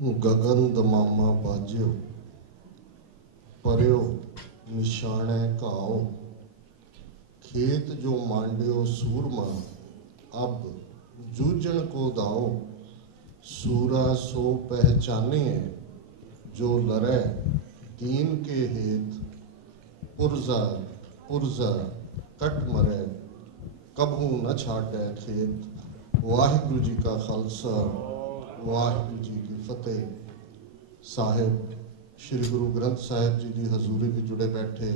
गगन दमामा बाज्यो पर्यो निशाने घाओ खेत जो मांड्यो सूरमा अब जूझन को दाओ सूरा सो पहचाने जो लड़े दीन के हेत पुरजा पुरजा कट मरे कभू न छाड़े खेत। वाहिगुरु जी का खालसा वाहिगुरु जी की फतेह। साहिब श्री गुरु ग्रंथ साहिब जी की हजूरी में जुड़े बैठे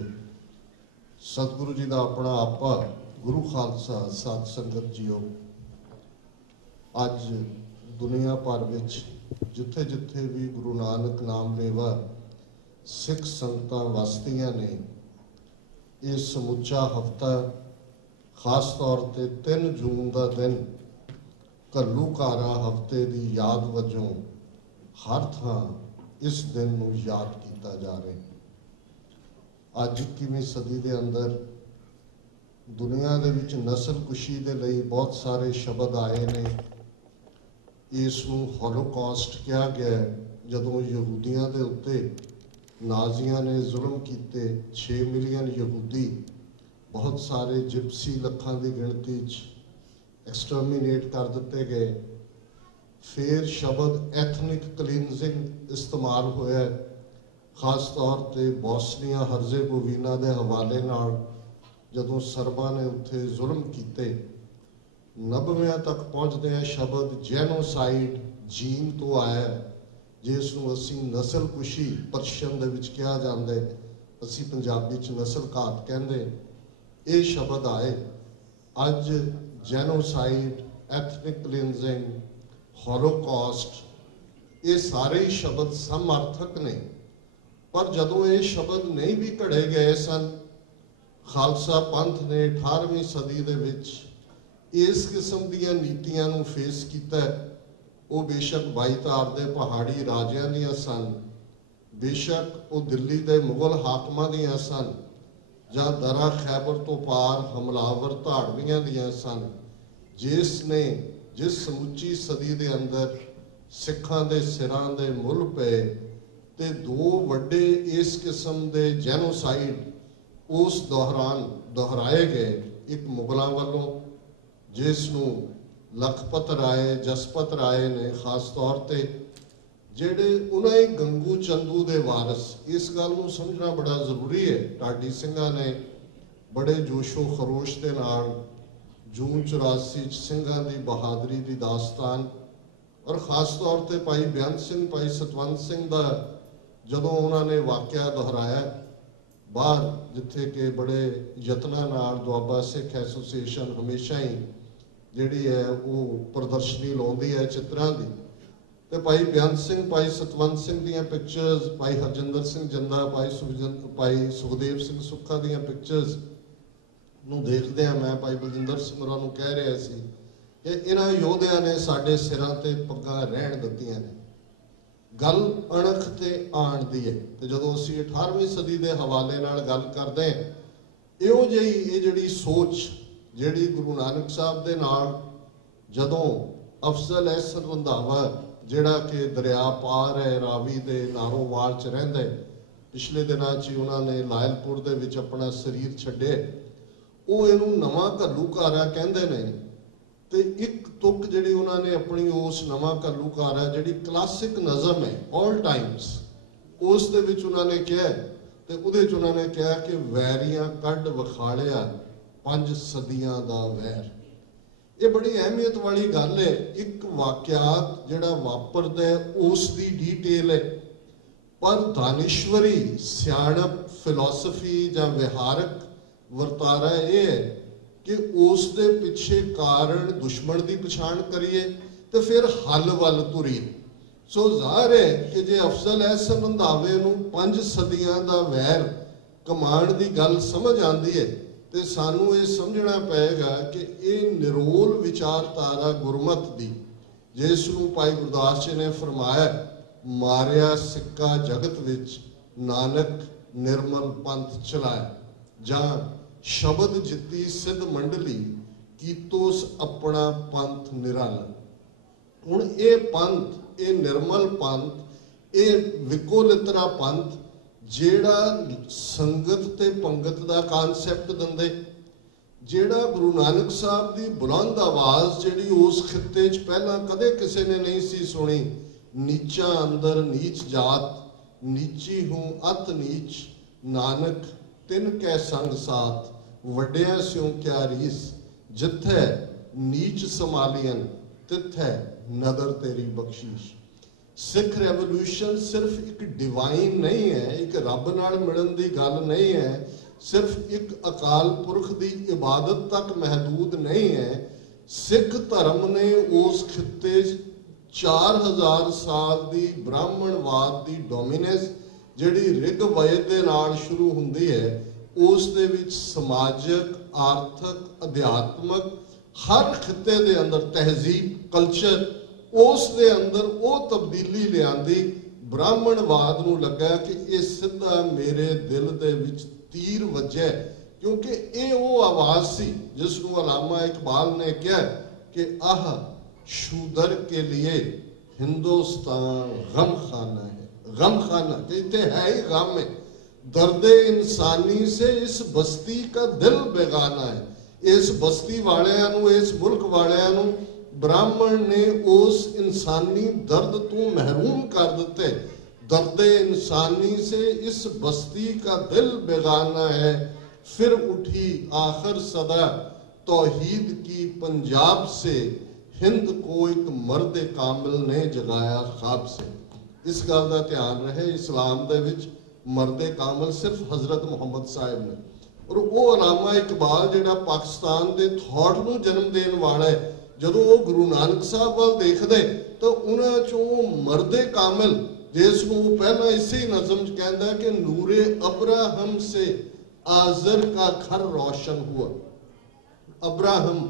सतगुरु जी का अपना आपा गुरु खालसा साध संगत जीओ, अज दुनिया भर में जिथे जिथे भी गुरु नानक नाम लेवा सिख संगतां वसदियां ने, ये समुचा हफ्ता खास तौर पर 3 जून का दिन घल्लूकारा हफ्ते की याद वजों हर थां इस दिन नूं याद किया जा रहा। अज 21वीं सदी के अंदर दुनिया दे विच नस्ल कुशी दे लई बहुत सारे शब्द आए ने। इसनूं होलोकॉस्ट कहा गया जदों यहूदियों के उत्ते नाजियां ने जुल्म किए। 6 मिलियन यहूदी बहुत सारे जिप्सी लखां की गिणती एक्सटर्मीनेट कर दिते गए। फिर शब्द एथनिक क्लीनजिंग इस्तेमाल होया, खास तौर पर बोस्निया हर्जेगोविना के हवाले नाल जदों सरबा ने उत्थे जुल्म किए। 90वें तक पहुँचते हैं शब्द जेनोसाइड जीन तो आया, जिसनूं असीं नस्ल कुशी पर्शियन दे विच कहा जाता है, असीं पंजाबी च नस्ल घात कहंदे। ये शब्द आए। अज जेनोसाइड, एथनिक क्लीनजिंग, होलोकॉस्ट, ये सारे ही शब्द समर्थक ने। पर जदों ये शब्द नहीं भी घड़े गए सन, खालसा पंथ ने 18वीं सदी दे विच इस किस्म दीयां नीतियां नूं फेस किया। वो बेशक बाईतार दे पहाड़ी राजियां दियां सन, बेशक वो दिल्ली के मुगल हाकमां दियां सन, जां दरा खैबर तो पार हमलावर धाड़वियां दियां सन, जिस समुची सदी के अंदर सिखां दे सिरां दे मुल पे ते 2 वड्डे इस किस्म के जेनोसाइड उस दौरान दोहराए गए। एक मुगलों वालों जिसनूं लखपत राय जसपत राय ने खास तौर पर जेडे उन्हें गंगू चंदू दे वारस, इस गल नूं समझना बड़ा जरूरी है। ढाडी सिंघां ने बड़े जोशो खरोश के नाल जून 84 सिंघां की बहादरी की दास्तान और खास तौर पर भाई बेअंत सिंह भाई सतवंत सिंह का जदों उन्होंने वाकया दोहराया बाहर, जिथे कि बड़े यत्नां नाल दुआबा सिख एसोसीएशन हमेशा ही जिहड़ी है वो प्रदर्शनी लाउंदी है चित्रां दी। तो भाई बेअंत सिंह भाई सतवंत सिंह दीयां पिक्चर्स, भाई हरजिंदर सिंह जंदा, भाई सुखदेव सिंह सुक्खा दीयां पिक्चर्स नूं देखदे आ मैं भाई बलजिंदर सिंह होरां नूं कह रहा सी कि इन्हां योधियां ने साडे सिरां ते पग्गां रहण दित्तियां ने। गल अणख ते आण दी है। तो जदों असीं 18वीं सदी के हवाले नाल गल करदे हां, इहो जिही ये जिहड़ी सोच जिहड़ी गुरु नानक साहब दे नाल जदों अफजल एहसन रंधावा जिहड़ा कि दरिया पार है रावी दे नारोवाल च रहिंदा है, पिछले दिनां च उन्होंने लायलपुर दे विच अपना शरीर छड्डे, वो इहनूं नवां घल्लूकारा कहंदे ने। तो एक तुक जिहड़ी उन्होंने अपनी उस नवां घल्लूकारा जिहड़ी क्लासिक नज़म है ऑल टाइम्स, उस दे विच उन्होंने कहा, तो उहदे च उन्होंने कहा कि वैरियां कढ विखालिया 5 सदियां दा वैर। ये बड़ी अहमियत वाली गल है। एक वाकयात जिहड़ा वापरदा है उसकी डिटेल है, पर दानिश्वरी सियाणप फिलोसफी जां विहारक वर्तारा ये है कि उस दे पिछे कारण दुश्मन की पछाण करिए तो फिर हल वल तुरीए। सो ज़ाहिर है कि जे अफजल एहसन रंधावे नूं 5 सदियां दा वैर कमाण की गल समझ आती है, तो सानू ये समझना पेगा कि ये निरोल विचारधारा गुरमत दी, जिसनूं भाई गुरदास जी ने फरमाया, मारिया सिक्का जगत विच नानक निर्मल पंथ चलाया, जां शब्द जिती सिद्ध मंडली कीतोस अपना पंथ निराला। हुण ये पंथ ये निर्मल पंथ, ये विकोलितरा पंथ ਜਿਹੜਾ ਸੰਗਤ ਤੇ ਪੰਗਤ ਦਾ ਕਾਨਸੈਪਟ ਦਿੰਦੇ, ਜਿਹੜਾ ਗੁਰੂ ਨਾਨਕ ਸਾਹਿਬ ਦੀ ਬੁਲੰਦ ਆਵਾਜ਼ ਜਿਹੜੀ ਉਸ ਖਿੱਤੇ 'ਚ ਪਹਿਲਾਂ ਕਦੇ ਕਿਸੇ ਨੇ ਨਹੀਂ ਸੀ ਸੁਣੀ, ਨੀਚਾ ਅੰਦਰ ਨੀਚ ਜਾਤ, ਨੀਚੀ ਹੂੰ ਅਤ ਨੀਚ, ਨਾਨਕ ਤਿੰਨ ਕੈ ਸੰਗ ਸਾਥ, ਵੱਡਿਆਂ ਸਿਉ ਕਿਆ ਰੀਸ, ਜਿੱਥੇ ਨੀਚ ਸਮਾਲੀਅਨ ਤਿੱਥੇ ਨਦਰ ਤੇਰੀ ਬਖਸ਼ੀਸ਼। सिख रेवोल्यूशन सिर्फ एक डिवाइन नहीं है, एक रब नाल मिलन दी गल नहीं है, सिर्फ एक अकाल पुरख दी इबादत तक महदूद नहीं है। सिख धर्म ने उस खिते 4000 साल दी ब्राह्मणवाद दी डोमिनेंस जिहड़ी ऋग्वेद दे नाल शुरू हुंदी है, उस दे विच समाजिक, आर्थिक, अध्यात्मक हर खिते दे अंदर तहजीब, कल्चर, उस दे अंदर वो तब्दीली लियांदी। ब्राह्मणवाद नूं लगा कि ये सीधा मेरे दिल दे विच तीर वज्या, क्योंकि ये वो आवाज़ सी जिसनूं अलामा इकबाल ने कहा कि आह शूदर के लिए हिंदुस्तान गम खाना है, गम खाना कि इत्थे है ही गम है, दर्द इंसानी से इस बस्ती का दिल बेगाना है। इस बस्ती वालियां नूं, इस मुल्क वालियां नूं ब्राह्मण ने उस इंसानी दर्द तो महरूम कर दिते। दर्द इंसानी से इस बस्ती का दिल बेगाना है, फिर उठी आखिर सदा तौहीद की पंजाब से, हिंद को एक मर्द कामिल ने जगाया ख्वाब से। इस गल का ध्यान रहे, इस्लाम दे विच मर्द कामिल सिर्फ हजरत मुहम्मद साहिब ने, और वो अलामा इकबाल जिहड़ा पाकिस्तान के थॉट नूं जन्म देण वाला है, ਜਦੋਂ ਉਹ ਗੁਰੂ ਨਾਨਕ ਸਾਹਿਬ ਵੱਲ ਦੇਖਦੇ ਤਾਂ ਉਹਨਾਂ ਚੋਂ ਮਰਦੇ ਕਾਮਿਲ, ਜਿਸ ਨੂੰ ਪਹਿਲਾਂ ਇਸੇ ਨਜ਼ਮ 'ਚ ਕਹਿੰਦਾ ਕਿ ਨੂਰੇ ਅਬਰਾਹਮ ਸੇ ਆਜ਼ਰ ਕਾ ਘਰ ਰੋਸ਼ਨ ਹੁਆ। ਅਬਰਾਹਮ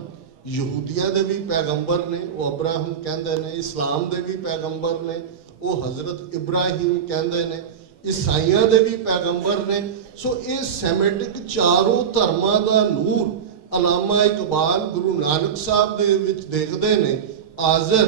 ਯਹੂਦੀਆਂ ਦੇ ਵੀ ਪੈਗੰਬਰ ਨੇ, ਉਹ ਅਬਰਾਹਮ ਕਹਿੰਦੇ ਨੇ, ਇਸਲਾਮ ਦੇ ਵੀ ਪੈਗੰਬਰ ਨੇ, ਉਹ ਹਜ਼ਰਤ ਇਬਰਾਹੀਮ ਕਹਿੰਦੇ ਨੇ, ਈਸਾਈਆਂ ਦੇ ਵੀ ਪੈਗੰਬਰ ਨੇ। ਸੋ ਇਹ ਸੈਮੈਟਿਕ ਚਾਰੋਂ ਧਰਮਾਂ ਦਾ ਨੂਰ अलामा इकबाल गुरु नानक साहब दे विच देखदे ने। आज़र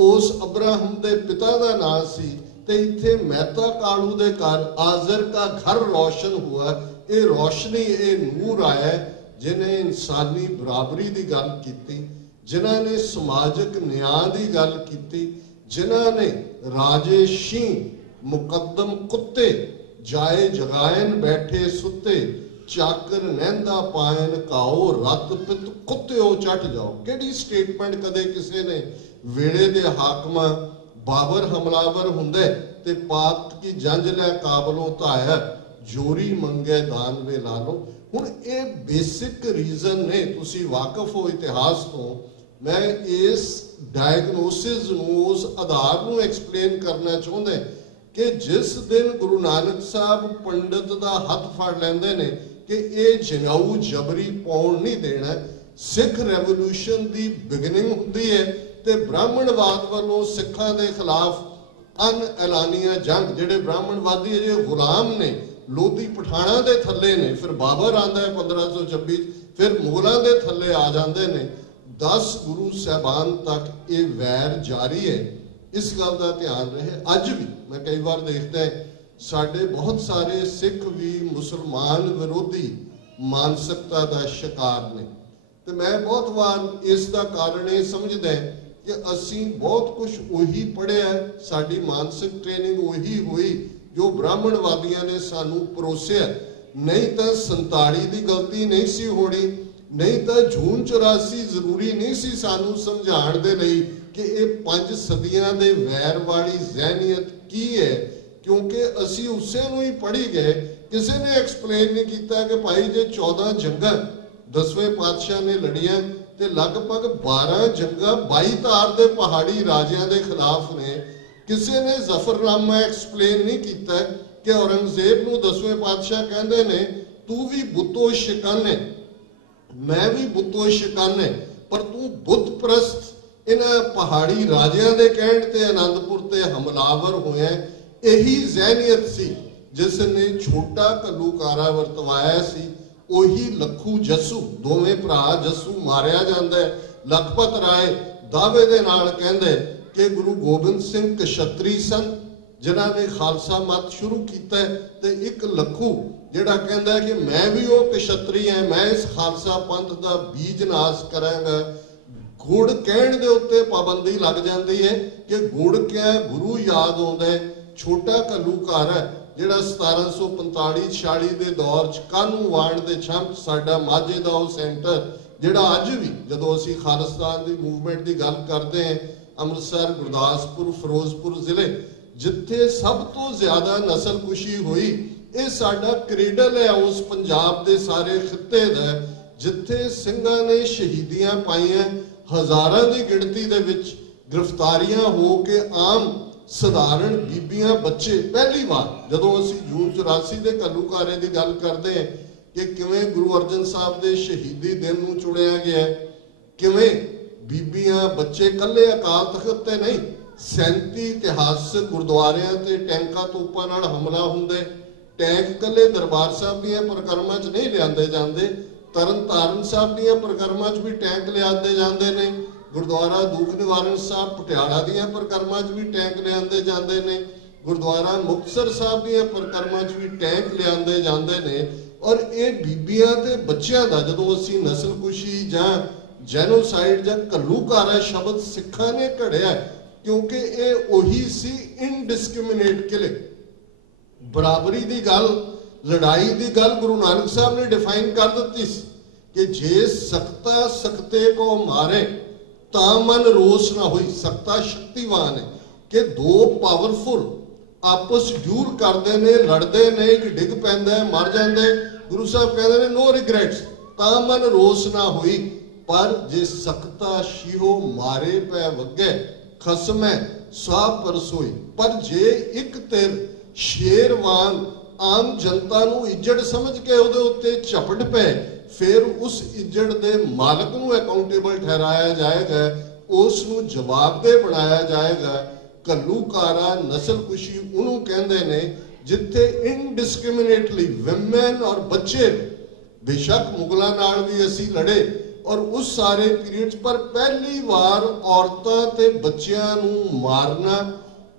उस अब्राहम दे पिता दा नाम सी, ते इत्थे मेहता कालू दे घर आज़र का घर रोशन हुआ। ये रोशनी, ये नूर आया जिन्हें इंसानी बराबरी की गल की, जिन्हां ने समाजिक न्याय की गल की, जिन्हां ने राजे शी मुकदम कुत्ते जाए जगायन बैठे सुते, चाकर नैंदा पायन काओ रत पित कुत्त्यो चट जाओ। किहड़ी स्टेटमेंट कदे किसी ने वेले दे हाकमा बाबर हमलावर हुंदे ते पाक की जंज लै काबलों धाया, जोरी मंगे दान वे ला लो। हुण ये बेसिक रीजन ने, तुसी वाकफ हो इतिहास तो, मैं इस डायग्नोसिस नूं, उस आधार नूं एक्सप्लेन करना चाहुंदा कि जिस दिन गुरु नानक साहब पंडित दा हथ फड़ लैंदे ने कि ये जनाऊ जबरी पाउण नहीं देना, सिख रेवोल्यूशन की बिगनिंग होंदी है ते ब्राह्मणवाद वालों सिखां दे खिलाफ अन ऐलानिया जंग, जिहड़े ब्राह्मणवादी अजे गुलाम ने, लोधी पठाणा दे थल्ले ने, फिर बाबर आंदा है 1526, फिर मुगलों के थल्ले आ जाते हैं, 10 गुरु साहबान तक ये वैर जारी है। इस गल का ध्यान रहे। अज भी मैं कई बार देखता है साडे बहुत सारे सिख भी मुसलमान विरोधी मानसिकता का शिकार ने, तो मैं बहुत बार इसका कारण ये समझदा कि असी बहुत कुछ उही पढ़िया, साडी मानसिक ट्रेनिंग उही हुई जो ब्राह्मणवादियों ने सानू परोसिया। नहीं तो 47 की गलती नहीं सी होनी, नहीं तो जून 84 जरूरी नहीं सी सानू समझाण दे लई कि ये 5 सदियां दे वैर वाली जहनीयत की है, क्योंकि असी उसे ही पढ़ी गए। किसी ने एक्सप्लेन नहीं किया कि भाई जे 14 जंगा 10वें पातशाह ने लड़िया तो लगभग 12 जंगा 22 तार के पहाड़ी राजियां के खिलाफ ने। किसी ने जफरनामा एक्सप्लेन नहीं किया कि औरंगजेब नूं 10वें पातशाह कहते ने तू भी बुतो शिकन है, मैं भी बुतो शिकन है, पर तू बुत प्रस्त इन्हां पहाड़ी राजियां के कहण ते आनंदपुर ते हमलावर होया। यही जहनीयत सी जिसने छोटा घल्लूकारा वरतवाया सी, उही लखू जस्सू, दोवें भरा जस्सू मारिया जाता है। लखपत राय दावे दे नाल कहंदे कि गुरु गोबिंद सिंह कछत्री सन जिन्हां ने खालसा मत शुरू किया ते एक लखू जिहड़ा कहंदा है कि मैं भी वो कछत्री है, मैं इस खालसा पंथ का बीज नाश करांगा। गुड़ कहण दे उत्ते पाबंदी लग जाती है कि गुड़ क्या गुरु याद आउंदा है। छोटा घल्लूघर है जिहड़ा 1745-46 के दौर च कानूवान के छंप साडा माझे दा वो सेंटर जिहड़ा अज भी जदों असीं खालिस्तान की मूवमेंट की गल करते हैं, अमृतसर, गुरदासपुर, फिरोजपुर जिले जिथे सब तो ज्यादा नस्लकुशी हुई, ये साडा क्रेडल है उस पंजाब के सारे खिते दा जिथे सिंघां ने शहीदियां पाईयां, हज़ारां की गिणती दे विच गिरफ्तारियां हो के आम सधारण बीबियां बच्चे पहली बार जदों असीं जून 84 के घल्लूघारे की गल करते हैं कि किवें गुरु अर्जन साहब के शहीदी दिन नूं चुनिया गया, किवें बीबियां बच्चे कल्ले अकाल तख्त ते नहीं 37 इतिहासक गुरुद्वारियां ते टैंकां तोपां नाल हमला हुंदे। टैंक कल्ले दरबार साहब दीयां परिक्रमा च नहीं लिआंदे जांदे, तरन तारण साहब दीयां परिक्रमा च भी टैंक लिआंदे जांदे ने, गुरुद्वारा दुख निवारण साहब पटियाला दीयां परिक्रमा च भी टैंक लिआंदे जांदे ने, गुरुद्वारा मुक्तसर साहब दीयां परिक्रमा च भी टैंक लिआंदे जांदे ने। और ये बीबियां ते बच्चियां दा जदों असीं नस्लकुशी जां जैनोसाइड जां घल्लूघारा शब्द सिखां ने घड़िया, क्योंकि ये उही सी इनडिस्क्रिमिनेट किले। बराबरी की गल, लड़ाई की गल गुरु नानक साहब ने डिफाइन कर दी कि जे सख्ता सख्ते को मारे ता मन रोस ना हुई। सख्ता शक्तिवान है कि दो पावरफुल आपस ड्यूल करते ने, लड़ते ने, एक डिग पैंदा है मर जाते, गुरु साहब कहते हैं नो रिग्रेट्स, ता मन रोस ना हुई। पर जे सख्ता शीहो मारे पै वगे खसम है सा परसोई। पर जे एक तिर शेर वांग आम जनता नूं इज्जड़ समझ के उहदे उत्ते झपट पे, फिर उस इज्जड़ दे मालक नूं अकाउंटेबल ठहराया जाएगा, उस नूं जवाबदेह बनाया जाएगा। घल्लूघारा नस्लकुशी उन्होंने कहते ने जिथे इनडिस्क्रिमिनेटली विमेन और बच्चे, बेशक मुगलों नाल भी असी लड़े और उस सारे पीरियड पर पहली बार औरतां ते बच्चियां नूं मारना,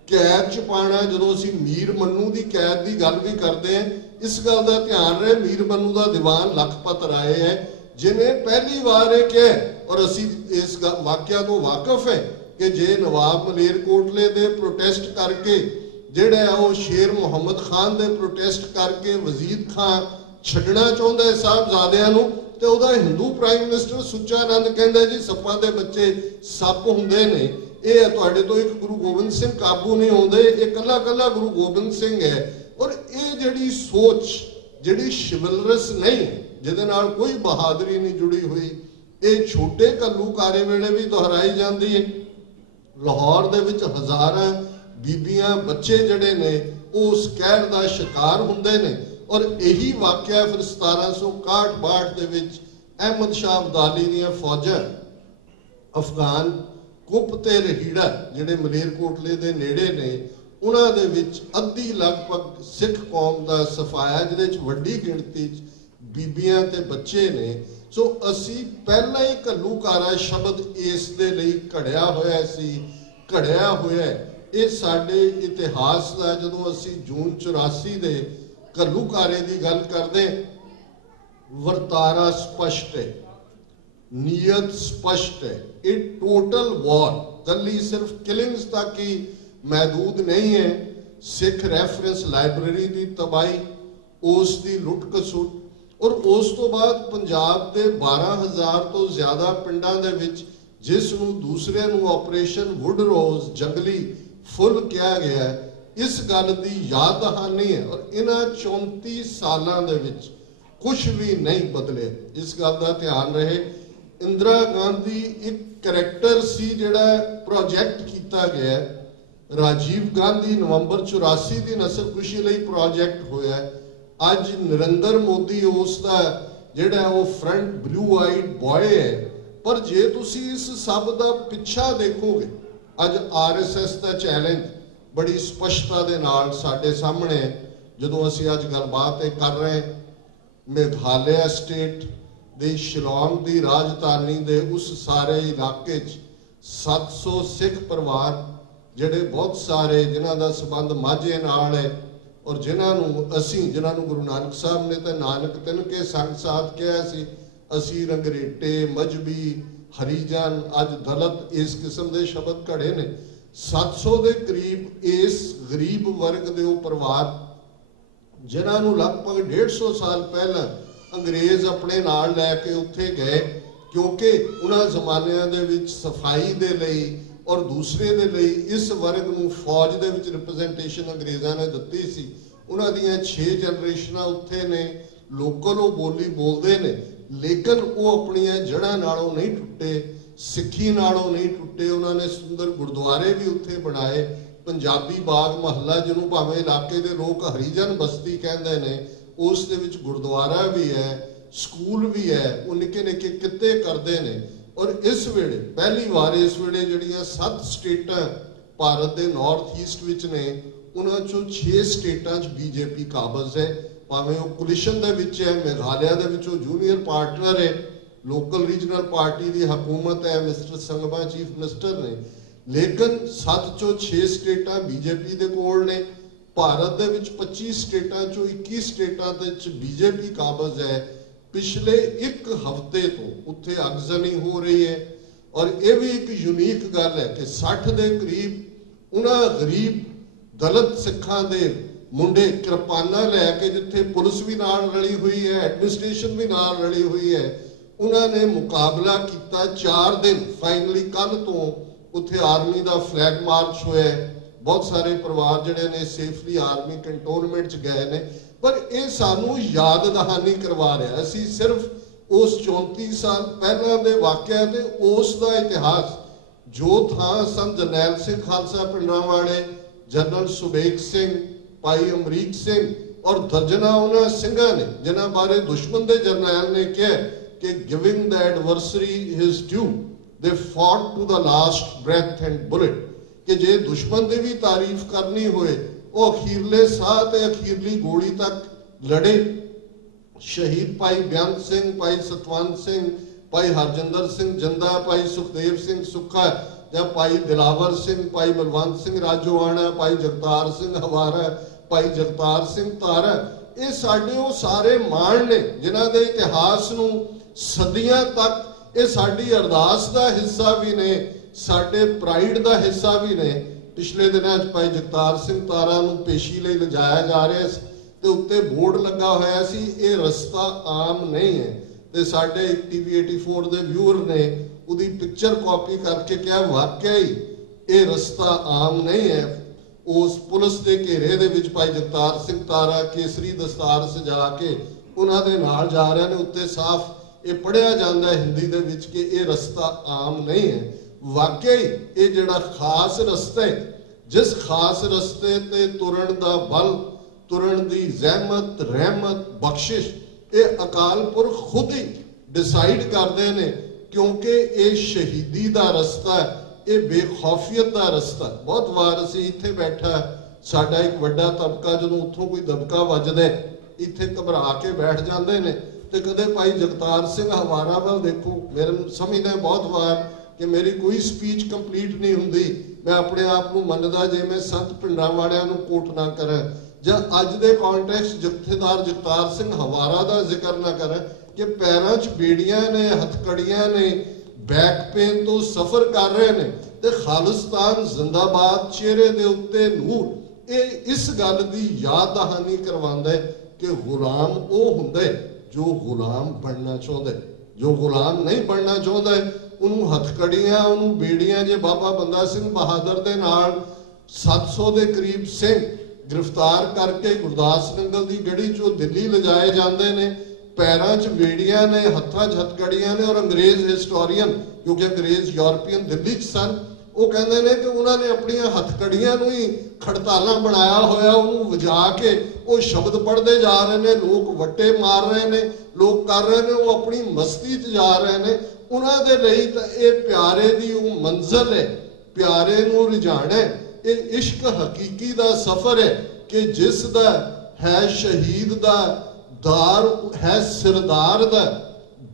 कैद च पाना। जदों असी मीर मन्नू की कैद की गल भी करते हैं, इस गल का ध्यान रहे मीर मन्नू का दीवान लखपत राय है जिन्हें पहली बार यह कहा, और असी इस वाक्या तो वाकफ है कि जे नवाब मलेरकोटले दे प्रोटेस्ट करके जिहड़ा वो शेर मुहम्मद खान दे प्रोटेस्ट करके वजीद खान छड्डना चाहुंदा है साहबजादियां नूं, ते उहदा हिंदू प्राइम मिनिस्टर सुच्चानंद कहंदा जी सप्पां दे बच्चे सप हुंदे ने, ये तुहाडे तो एक गुरु गोबिंद सिंह काबू नहीं आउंदे, ये कल्ला कल्ला गुरु गोबिंद सिंह है। और ये जिहड़ी सोच जिहड़ी शिवलरस नहीं है, जिहदे नाल कोई बहादुरी नहीं जुड़ी हुई, ये छोटे घल्लूघारे वेले भी दोहराई जाती है। लाहौर दे विच हज़ारां बीबियां बच्चे जिहड़े ने उस कहर दा शिकार हुंदे ने। और यही वाकया फिर 1761-62 दे विच अहमद शाह अब्दाली दीयां फौजां अफगान कुप ते रहीड़ा जिहड़े मलेरकोटले दे नेड़े ने, उन्हां दे विच अद्धी लगभग सिख कौम दा सफाया, जिहदे च वड्डी गिणती च बीबियां ते बच्चे ने। सो असी पहला ही घल्लूघारा शब्द इस दे लई घड़िया होया सी, घड़िया होया ये साडे इतिहास दा। जदों असी जून 84 दे घल्लूघारे की गल करते, वर्तारा स्पष्ट है, नीयत स्पष्ट है, ये टोटल वॉर कली सिर्फ किलिंग्स तक ही महदूद नहीं है। सिख रेफरेंस लाइब्रेरी की तबाही, उस दी लुट खसुट, और उस तो बाद पंजाब के 12,000 तो ज्यादा पिंडां दे विच जिस नूं दूसरे नूं ऑपरेशन वुड रोज जंगली फुल कहा गया है, इस गल की याद दहानी है। और इन्हां 34 सालां दे विच कुछ भी नहीं बदले, इस गल का ध्यान रहे। इंदिरा गांधी एक करैक्टर सी जिहड़ा प्रोजेक्ट किया गया, राजीव गांधी नवंबर 84 की नस्लकुशी लई प्रोजेक्ट होया। अज नरेंद्र मोदी उसका जिहड़ा वो फ्रंट ब्लू आइड बॉय है। पर जे तुसी इस सब का पिछा देखोगे, अज RSS का चैलेंज बड़ी स्पष्टता दे नाल साडे सामने जदों असी अज गलबात कर रहे हैं। मेघालय स्टेट दे शिलोंग की राजधानी दे उस सारे इलाके 700 सिख परिवार ਜਿਹੜੇ ਬਹੁਤ ਸਾਰੇ ਜਿਨ੍ਹਾਂ ਦਾ ਸੰਬੰਧ ਮਾਝੇ ਨਾਲ ਹੈ ਔਰ ਜਿਨ੍ਹਾਂ ਨੂੰ ਗੁਰੂ ਨਾਨਕ ਸਾਹਿਬ ਨੇ ਤਾਂ ਨਾਨਕ ਤਿੰਨ ਕੇ ਸੰਗ ਸਾਥ ਕਿਹਾ ਸੀ, ਅਸੀਂ ਰੰਗਰੇਟੇ, ਮਜਬੀ, ਹਰੀਜਨ, ਅੱਜ ਦਲਿਤ, ਇਸ ਕਿਸਮ ਦੇ ਸ਼ਬਦ ਘੜੇ ਨੇ। 700 ਦੇ ਕਰੀਬ ਇਸ ਗਰੀਬ ਵਰਗ ਦੇ ਉਹ ਪਰਿਵਾਰ ਜਿਨ੍ਹਾਂ ਨੂੰ ਲਗਭਗ 150 ਸਾਲ ਪਹਿਲਾਂ ਅੰਗਰੇਜ਼ ਆਪਣੇ ਨਾਲ ਲੈ ਕੇ ਉੱਥੇ ਗਏ, ਕਿਉਂਕਿ ਉਹਨਾਂ ਜ਼ਮਾਨਿਆਂ ਦੇ ਵਿੱਚ ਸਫਾਈ ਦੇ ਲਈ ਔਰ ਦੂਸਰੇ ਦੇ ਲਈ ਇਸ ਵਰਗ ਨੂੰ ਫੌਜ ਦੇ ਵਿੱਚ ਰਿਪਰੈਜ਼ੈਂਟੇਸ਼ਨ ਅੰਗਰੇਜ਼ਾਂ ਨੇ ਦਿੱਤੀ ਸੀ। ਉਹਨਾਂ ਦੀਆਂ 6 ਜਨਰੇਸ਼ਨਾਂ ਉੱਥੇ ਨੇ, ਲੋਕਲ ਉਹ ਬੋਲੀ ਬੋਲਦੇ ਨੇ, ਲੇਕਿਨ ਉਹ ਆਪਣੀਆਂ ਜੜ੍ਹਾਂ ਨਾਲੋਂ ਨਹੀਂ ਟੁੱਟੇ, ਸਿੱਖੀ ਨਾਲੋਂ ਨਹੀਂ ਟੁੱਟੇ। ਉਹਨਾਂ ਨੇ ਸੁੰਦਰ ਗੁਰਦੁਆਰੇ ਵੀ ਉੱਥੇ ਬਣਾਏ। ਪੰਜਾਬੀ ਬਾਗ ਮਹੱਲਾ, ਜਿਹਨੂੰ ਭਾਵੇਂ ਇਲਾਕੇ ਦੇ ਲੋਕ ਹਰੀਜਨ ਬਸਤੀ ਕਹਿੰਦੇ ਨੇ, ਉਸ ਦੇ ਵਿੱਚ ਗੁਰਦੁਆਰਾ ਵੀ ਹੈ, ਸਕੂਲ ਵੀ ਹੈ, ਉਹ ਨਿੱਕੇ ਨਿੱਕੇ ਕਿੱਤੇ ਕਰਦੇ ਨੇ। ਔਰ ਇਸ ਵੇਲੇ ਪਹਿਲੀ ਵਾਰ ਇਸ ਵੇਲੇ ਜਿਹੜੀਆਂ 7 ਸਟੇਟਾਂ ਭਾਰਤ ਦੇ ਨਾਰਥ ਈਸਟ ਵਿੱਚ ਨੇ, ਉਹਨਾਂ ਚੋਂ 6 ਸਟੇਟਾਂ 'ਚ ਬੀਜੇਪੀ ਕਾਬਜ਼ ਹੈ। ਭਾਵੇਂ ਉਹ ਕੋਲੀਸ਼ਨ ਦੇ ਵਿੱਚ ਹੈ, ਮੇਘਾਲਿਆ ਦੇ ਵਿੱਚ ਉਹ ਜੂਨੀਅਰ ਪਾਰਟਨਰ ਹੈ, ਲੋਕਲ ਰੀਜਨਲ ਪਾਰਟੀ ਦੀ ਹਕੂਮਤ ਹੈ, ਮਿਸਟਰ ਸੰਗਮਾ ਚੀਫ ਮਿਨਿਸਟਰ ਨੇ, ਲੇਕਿਨ 7 ਚੋਂ 6 ਸਟੇਟਾਂ ਬੀਜੇਪੀ ਦੇ ਕੋਲ ਨੇ। ਭਾਰਤ ਦੇ ਵਿੱਚ 25 ਸਟੇਟਾਂ ਚੋਂ 21 ਸਟੇਟਾਂ ਦੇ ਵਿੱਚ ਬੀਜੇਪੀ ਕਾਬਜ਼ ਹੈ। ਪਿਛਲੇ 1 ਹਫ਼ਤੇ ਤੋਂ ਉੱਥੇ ਅਗਜ਼ਨੀ ਹੋ ਰਹੀ ਹੈ। ਔਰ ਇਹ ਵੀ ਇੱਕ ਯੂਨੀਕ ਗੱਲ ਹੈ ਕਿ 60 ਦੇ ਕਰੀਬ ਉਹਨਾਂ ਗਰੀਬ ਦਲਿਤ ਸਿੱਖਾਂ ਦੇ ਮੁੰਡੇ ਕਿਰਪਾਨਾਂ ਲੈ ਕੇ, ਜਿੱਥੇ ਪੁਲਿਸ ਵੀ ਨਾਲ ਰਲੀ ਹੋਈ ਹੈ, ਐਡਮਿਨਿਸਟ੍ਰੇਸ਼ਨ ਵੀ ਨਾਲ ਰਲੀ ਹੋਈ ਹੈ, ਉਹਨਾਂ ਨੇ ਮੁਕਾਬਲਾ ਕੀਤਾ। 4 ਦਿਨ ਫਾਈਨਲੀ ਕੱਲ ਤੋਂ ਉੱਥੇ ਆਰਮੀ ਦਾ ਫਲੈਗ ਮਾਰਚ ਹੋਇਆ। ਬਹੁਤ ਸਾਰੇ ਪਰਿਵਾਰ ਜਿਹੜੇ ਨੇ ਸੇਫਲੀ ਆਰਮੀ ਕੰਟੋਨਮੈਂਟ 'ਚ ਗਏ ਨੇ। ਪਰ ਇਹ ਸਾਨੂੰ ਯਾਦ ਦਹਾਨੀ ਕਰਵਾ ਰਿਹਾ। ਅਸੀਂ ਸਿਰਫ ਉਸ 34 ਸਾਲ ਪਹਿਲਾਂ ਦੇ ਵਾਕਿਆ ਤੇ ਉਸ ਦਾ ਇਤਿਹਾਸ, ਜੋ ਥਾਂ ਸੰਤ ਜਰਨੈਲ ਸਿੰਘ ਖਾਲਸਾ ਪਿੰਡਰਾਂਵਾਲੇ, ਜਨਰਲ ਸੁਬੇਗ ਸਿੰਘ, ਭਾਈ ਅਮਰੀਕ ਸਿੰਘ ਔਰ ਦਰਜਨਾਂ ਉਹਨਾਂ ਸਿੰਘਾਂ ਨੇ ਜਿਨ੍ਹਾਂ ਬਾਰੇ ਦੁਸ਼ਮਣ ਦੇ ਜਰਨੈਲ ਨੇ ਕਿਹਾ ਕਿ giving the ਐਡਵਰਸਰੀ his due the fought to the last breath and bullet, ਕਿ ਜੇ ਦੁਸ਼ਮਣ ਦੀ ਵੀ ਤਾਰੀਫ ਕਰਨੀ ਹੋਏ ਉਹ ਅਖੀਰਲੇ ਸਾਹ ਤੇ ਅਖੀਰਲੀ ਗੋਲੀ ਤੱਕ ਲੜੇ। ਸ਼ਹੀਦ ਭਾਈ ਬੇਅੰਤ ਸਿੰਘ, ਭਾਈ ਸਤਵੰਤ ਸਿੰਘ, ਭਾਈ ਹਰਜਿੰਦਰ ਸਿੰਘ ਜੰਦਾ, ਭਾਈ ਸੁਖਦੇਵ ਸਿੰਘ ਸੁੱਖਾ ਜਾਂ ਭਾਈ ਦਿਲਾਵਰ ਸਿੰਘ, ਭਾਈ ਬਲਵੰਤ ਸਿੰਘ ਰਾਜੋਆਣਾ, ਭਾਈ ਜਗਤਾਰ ਸਿੰਘ ਹਵਾਰਾ, ਭਾਈ ਜਗਤਾਰ ਸਿੰਘ ਤਾਰਾ, ਇਹ ਸਾਡੇ ਉਹ ਸਾਰੇ ਮਾਣ ਨੇ ਜਿਨ੍ਹਾਂ ਦੇ ਇਤਿਹਾਸ ਨੂੰ ਸਦੀਆਂ ਤੱਕ ਇਹ ਸਾਡੀ ਅਰਦਾਸ ਦਾ ਹਿੱਸਾ ਵੀ ਨੇ, ਸਾਡੇ ਪ੍ਰਾਈਡ ਦਾ ਹਿੱਸਾ ਵੀ ਨੇ। ਪਿਛਲੇ ਦਿਨਾਂ 'ਚ ਭਾਈ ਜਗਤਾਰ ਸਿੰਘ ਤਾਰਾ ਨੂੰ ਪੇਸ਼ੀ ਲਈ ਲਿਜਾਇਆ ਜਾ ਰਿਹਾ ਸੀ ਤੇ ਉੱਤੇ ਬੋਰਡ ਲੱਗਾ ਹੋਇਆ ਸੀ, ਇਹ ਰਸਤਾ ਆਮ ਨਹੀਂ ਹੈ। ਤੇ ਸਾਡੇ TV 84 ਦੇ ਵਿਊਅਰ ਨੇ ਉਹਦੀ ਪਿਕਚਰ ਕਾਪੀ ਕਰਕੇ ਕਿਹਾ ਵਾਕਿਆ ਹੀ ਇਹ ਰਸਤਾ ਆਮ ਨਹੀਂ ਹੈ। ਉਸ ਪੁਲਿਸ ਦੇ ਘੇਰੇ ਦੇ ਵਿੱਚ ਭਾਈ ਜਗਤਾਰ ਸਿੰਘ ਤਾਰਾ ਕੇਸਰੀ ਦਸਤਾਰ ਸਜਾ ਕੇ ਉਹਨਾਂ ਦੇ ਨਾਲ ਜਾ ਰਹੇ ਨੇ। ਉੱਤੇ ਸਾਫ਼ ਇਹ ਪੜ੍ਹਿਆ ਜਾਂਦਾ ਹੈ ਹਿੰਦੀ ਦੇ ਵਿੱਚ ਕਿ ਇਹ ਰਸਤਾ ਆਮ ਨਹੀਂ ਹੈ। ਵਾਕਿਆ ਹੀ ਇਹ ਜਿਹੜਾ ਖਾਸ ਰਸਤਾ ਹੈ, ਜਿਸ ਖਾਸ ਰਸਤੇ ਤੇ ਤੁਰਨ ਦਾ ਬਲ, ਤੁਰਨ ਦੀ ਜ਼ਹਿਮਤ, ਰਹਿਮਤ, ਬਖਸ਼ਿਸ਼, ਇਹ ਅਕਾਲ ਪੁਰਖ ਖੁਦ ਹੀ ਡਿਸਾਈਡ ਕਰਦੇ ਨੇ, ਕਿਉਂਕਿ ਇਹ ਸ਼ਹੀਦੀ ਦਾ ਰਸਤਾ ਹੈ, ਇਹ ਬੇਖੌਫੀਅਤ ਦਾ ਰਸਤਾ। ਬਹੁਤ ਵਾਰ ਅਸੀਂ ਇੱਥੇ ਬੈਠਾ, ਸਾਡਾ ਇੱਕ ਵੱਡਾ ਤਬਕਾ ਜਦੋਂ ਉੱਥੋਂ ਕੋਈ ਦਬਕਾ ਵੱਜਦਾ ਇੱਥੇ ਘਬਰਾ ਕੇ ਬੈਠ ਜਾਂਦੇ ਨੇ। ਤੇ ਕਦੇ ਭਾਈ ਜਗਤਾਰ ਸਿੰਘ ਹਵਾਰਾ ਵੱਲ ਦੇਖੋ, ਮੇਰੇ ਸਮਝਦਾ ਬਹੁਤ ਵਾਰ ਕਿ ਮੇਰੀ ਕੋਈ ਸਪੀਚ ਕੰਪਲੀਟ ਨਹੀਂ ਹੁੰਦੀ, ਮੈਂ ਆਪਣੇ ਆਪ ਨੂੰ ਮੰਨਦਾ ਜੇ ਮੈਂ ਸੰਤ ਪਿੰਡਾਂ ਵਾਲਿਆਂ ਨੂੰ ਕੋਟ ਨਾ ਕਰਾਂ ਜਾਂ ਅੱਜ ਦੇ ਕੰਟੈਕਸਟ ਜਥੇਦਾਰ ਜਗਤਾਰ ਸਿੰਘ ਹਵਾਰਾ ਦਾ ਜ਼ਿਕਰ ਨਾ ਕਰਾਂ ਕਿ ਪੈਰਾਂ 'ਚ ਬੇੜੀਆਂ ਨੇ, ਹੱਥਕੜੀਆਂ ਨੇ, ਬੈਕ ਪੇਨ ਤੋਂ ਸਫਰ ਕਰ ਰਹੇ ਨੇ ਤੇ ਖਾਲਿਸਤਾਨ ਜ਼ਿੰਦਾਬਾਦ, ਚਿਹਰੇ ਦੇ ਉੱਤੇ ਨੂਰ। ਇਹ ਇਸ ਗੱਲ ਦੀ ਯਾਦ ਦਹਾਨੀ ਕਰਵਾਉਂਦਾ ਹੈ ਕਿ ਗੁਲਾਮ ਉਹ ਹੁੰਦਾ ਜੋ ਗੁਲਾਮ ਬਣਨਾ ਚਾਹੁੰਦਾ, ਜੋ ਗੁਲਾਮ ਨਹੀਂ ਬਣਨਾ ਚਾਹੁੰਦਾ ਉਹਨੂੰ ਹੱਥਕੜੀਆਂ, ਉਹਨੂੰ ਬੇੜੀਆਂ। ਜੇ ਬਾਬਾ ਬੰਦਾ ਸਿੰਘ ਬਹਾਦਰ ਦੇ ਨਾਲ 700 ਦੇ ਕਰੀਬ ਸਿੰਘ ਗ੍ਰਿਫਤਾਰ ਕਰਕੇ ਗੁਰਦਾਸ ਨੰਗਲ ਦੀ ਗੜੀ 'ਚੋਂ ਦਿੱਲੀ ਲਿਜਾਏ ਜਾਂਦੇ ਨੇ, ਪੈਰਾਂ 'ਚ ਬੇੜੀਆਂ ਨੇ, ਹੱਥਾਂ 'ਚ ਹੱਥਕੜੀਆਂ ਨੇ। ਔਰ ਅੰਗਰੇਜ਼ ਹਿਸਟੋਰੀਅਨ, ਕਿਉਂਕਿ ਅੰਗਰੇਜ਼ ਯੂਰਪੀਅਨ ਦਿੱਲੀ 'ਚ ਸਨ, ਉਹ ਕਹਿੰਦੇ ਨੇ ਕਿ ਉਹਨਾਂ ਨੇ ਆਪਣੀਆਂ ਹੱਥਕੜੀਆਂ ਨੂੰ ਹੀ ਖੜਤਾਲਾਂ ਬਣਾਇਆ ਹੋਇਆ, ਉਹਨੂੰ ਵਜਾ ਕੇ ਉਹ ਸ਼ਬਦ ਪੜ੍ਹਦੇ ਜਾ ਰਹੇ ਨੇ, ਲੋਕ ਵੱਟੇ ਮਾਰ ਰਹੇ ਨੇ, ਲੋਕ ਕਰ ਰਹੇ ਨੇ, ਉਹ ਆਪਣੀ ਮਸਤੀ 'ਚ ਜਾ ਰਹੇ ਨੇ। ਉਹਨਾਂ ਦੇ ਲਈ ਤਾਂ ਇਹ ਪਿਆਰੇ ਦੀ ਉਹ ਮੰਜ਼ਲ ਹੈ, ਪਿਆਰੇ ਨੂੰ ਰਿਝਾਣਾ, ਇਹ ਇਸ਼ਕ ਹਕੀਕੀ ਦਾ ਸਫ਼ਰ ਹੈ ਕਿ ਜਿਸ ਦਾ ਹੈ ਸ਼ਹੀਦ ਦਾ ਦਾਰ, ਹੈ ਸਿਰਦਾਰ ਦਾ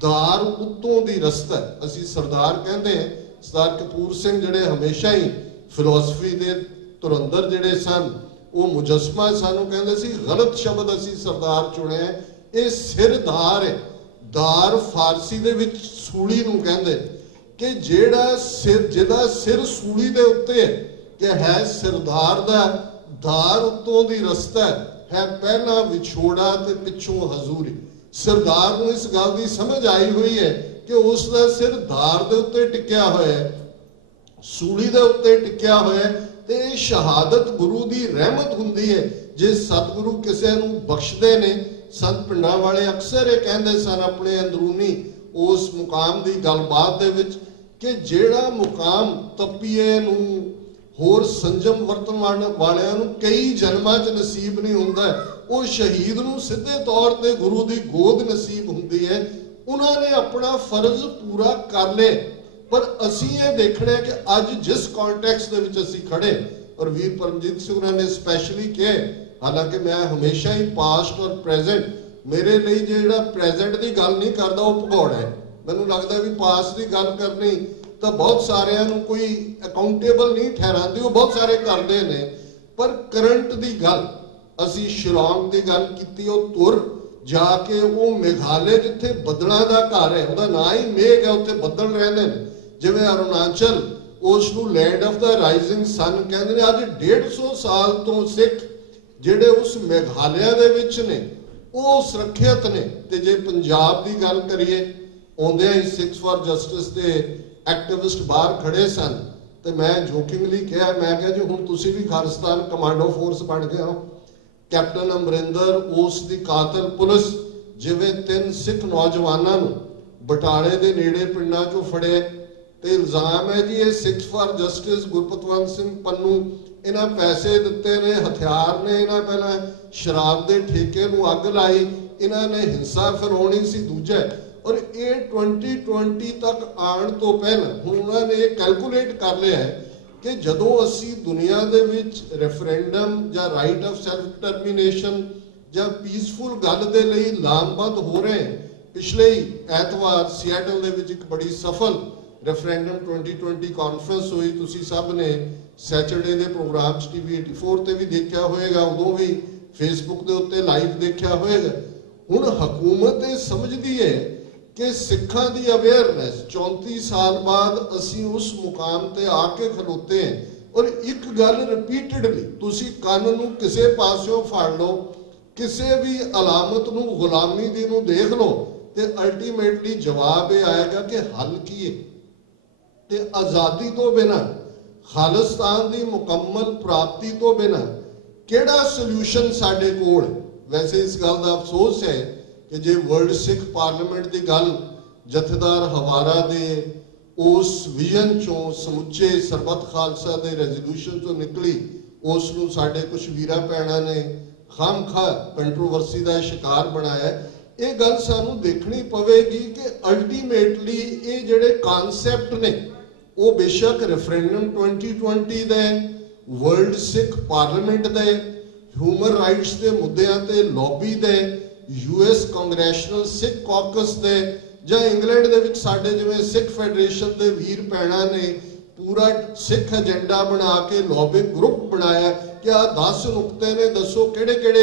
ਦਾਰ ਉੱਤੋਂ ਦੀ ਰਸਤਾ। ਅਸੀਂ ਸਰਦਾਰ ਕਹਿੰਦੇ ਹਾਂ सरदार कपूर सिंह जिहड़े हमेशा ही फिलोसफी के धुरंधर जिहड़े सन, वो मुजस्मा सानू कहंदे सी गलत शब्द असी सरदार चुनिया, ये सिरदार है। दार फारसी दे विच सूली नूं कहंदे कि जेड़ा सिर, जिहदा सिर सूली दे उत्ते कि है सिरदार दा, दार उत्तों दी रस्ता है, पहला विछोड़ा ते पिछों हजूरी। सरदार नूं इस गल दी समझ आई हुई है कि उसका सिर दार दे उत्ते टिकिया होया है, सूली दे उत्ते टिकिया होया है, ते शहादत गुरु दी रहमत हुंदी है जे सतगुरु किसे नूं बख्शदे ने। संत पिंडां वाले अक्सर ये कहंदे सन अपने अंदरूनी उस मुकाम दी गलबात दे विच कि जेड़ा मुकाम तपीए नूं होर संजम वरतन वालियां नूं कई जन्मां च नसीब नहीं हुंदा, वो शहीद नूं सिद्धे तौर ते गुरु दी गोद नसीब हुंदी है। उन्होंने अपना फर्ज पूरा कर लिया, पर असी ये देखना है कि अज जिस कॉन्टैक्स्ट दे विच असी खड़े, और वीर परमजीत सिंह ने स्पैशली कहे, हालांकि मैं हमेशा ही पास्ट और प्रेजेंट, मेरे लिए जिहड़ा प्रेजेंट की गल नहीं करता वो भगौड़ा है। मैनूं लगता भी पास्ट की गल करनी तो बहुत सारिਆਂ ਨੂੰ कोई अकाउंटेबल नहीं ठहराती, वो बहुत सारे करते हैं, पर करंट की गल असी शिलोंग की गल की, तुर जाके वो मेघालय जिथे बदलों का घर है, वह ना ही मेघ है, उत्थे बदल रहते हैं। जिवें अरुणाचल उसनूं land of the rising sun कहते हैं। अज 150 साल तो सिख जिहड़े उस मेघालय दे विच ने वो सुरੱਖਿਅਤ ने। ते जे पंजाब की गल करिए, आउंदियां ही सिक्स फॉर जस्टिस के एक्टिविस्ट बाहर खड़े सन, तो मैं जोकिंगली कहा, मैं कहा जी हुण तुसीं भी खालिस्तान कमांडो फोर्स बन गए हो। कैप्टन अमरिंदर उस दी कातल पुलिस जिवें 3 सिख नौजवानों नूं बटाले के नेड़े पिंडां चों फड़े, तो इल्जाम है जी ये six for justice Gurpatwant Singh Pannu इन्हां पैसे दिते ने, हथियार ने, इन्हां पहला शराब के ठेके नूं अग लाई, इन्हां ने हिंसा फैलाउणी सी। दूजा और ये 2020 तक आने तो पहले हुण उन्होंने ये कैलकुलेट कर लिया है कि जदों असी दुनिया दे विच रेफरेंडम या राइट ऑफ सैल्फ डिटरमिनेशन या पीसफुल गल दे लई लामबंद हो रहे हैं। पिछले ही ऐतवार सियाटल दे विच एक बड़ी सफल रेफरेंडम 2020 कॉन्फ्रेंस हुई, तुसी सब ने सैटरडे के प्रोग्राम TV 84 ते भी देखा होएगा, उदों भी फेसबुक के उत्ते लाइव देखा होएगा। हुण हुकूमत ये समझदी है कि सिखां दी अवेयरनेस 34 साल बाद असी उस मुकाम ते आके खलोते हैं, और एक गल रिपीटेडली तुसी कन नूं किसे पासों फाड़ लो, किसे भी अलामत नूं गुलामी दी नूं देख लो, ते अल्टीमेटली जवाब ये आएगा कि हल की है। ते आज़ादी तो बिना, खालिस्तान की मुकम्मल प्राप्ति तो बिना किहड़ा सोल्यूशन साडे कोल। वैसे इस गल का अफसोस है कि जे वर्ल्ड सिख पार्लीमेंट की गल जथेदार हवारा दे उस विजन चों समुचे सरबत खालसा दे रेजोल्यूशन चों निकली, उसनूं साडे कुछ वीरां भैणां ने खामखा कंट्रोवर्सी का शिकार बनाया। ये गल सानूं देखनी पवेगी कि अल्टीमेटली ये जिहड़े कानसैप्ट ने वो बेशक रेफरेंडम 2020 दे, वर्ल्ड सिख पार्लीमेंट दे, ह्यूमन राइट्स के मुद्दों ते लॉबी दे, US कांग्रेशनल सिख कॉकस दे, ਜਾਂ इंग्लैंड ਦੇ ਵਿੱਚ ਸਾਡੇ ਜਿਵੇਂ ਸਿੱਖ ਫੈਡਰੇਸ਼ਨ ਦੇ ਵੀਰ ਭੈਣਾਂ ਨੇ पूरा सिख एजेंडा बना के लॉबिंग ग्रुप बनाया कि आ 10 नुकते ने, दसो किहड़े किहड़े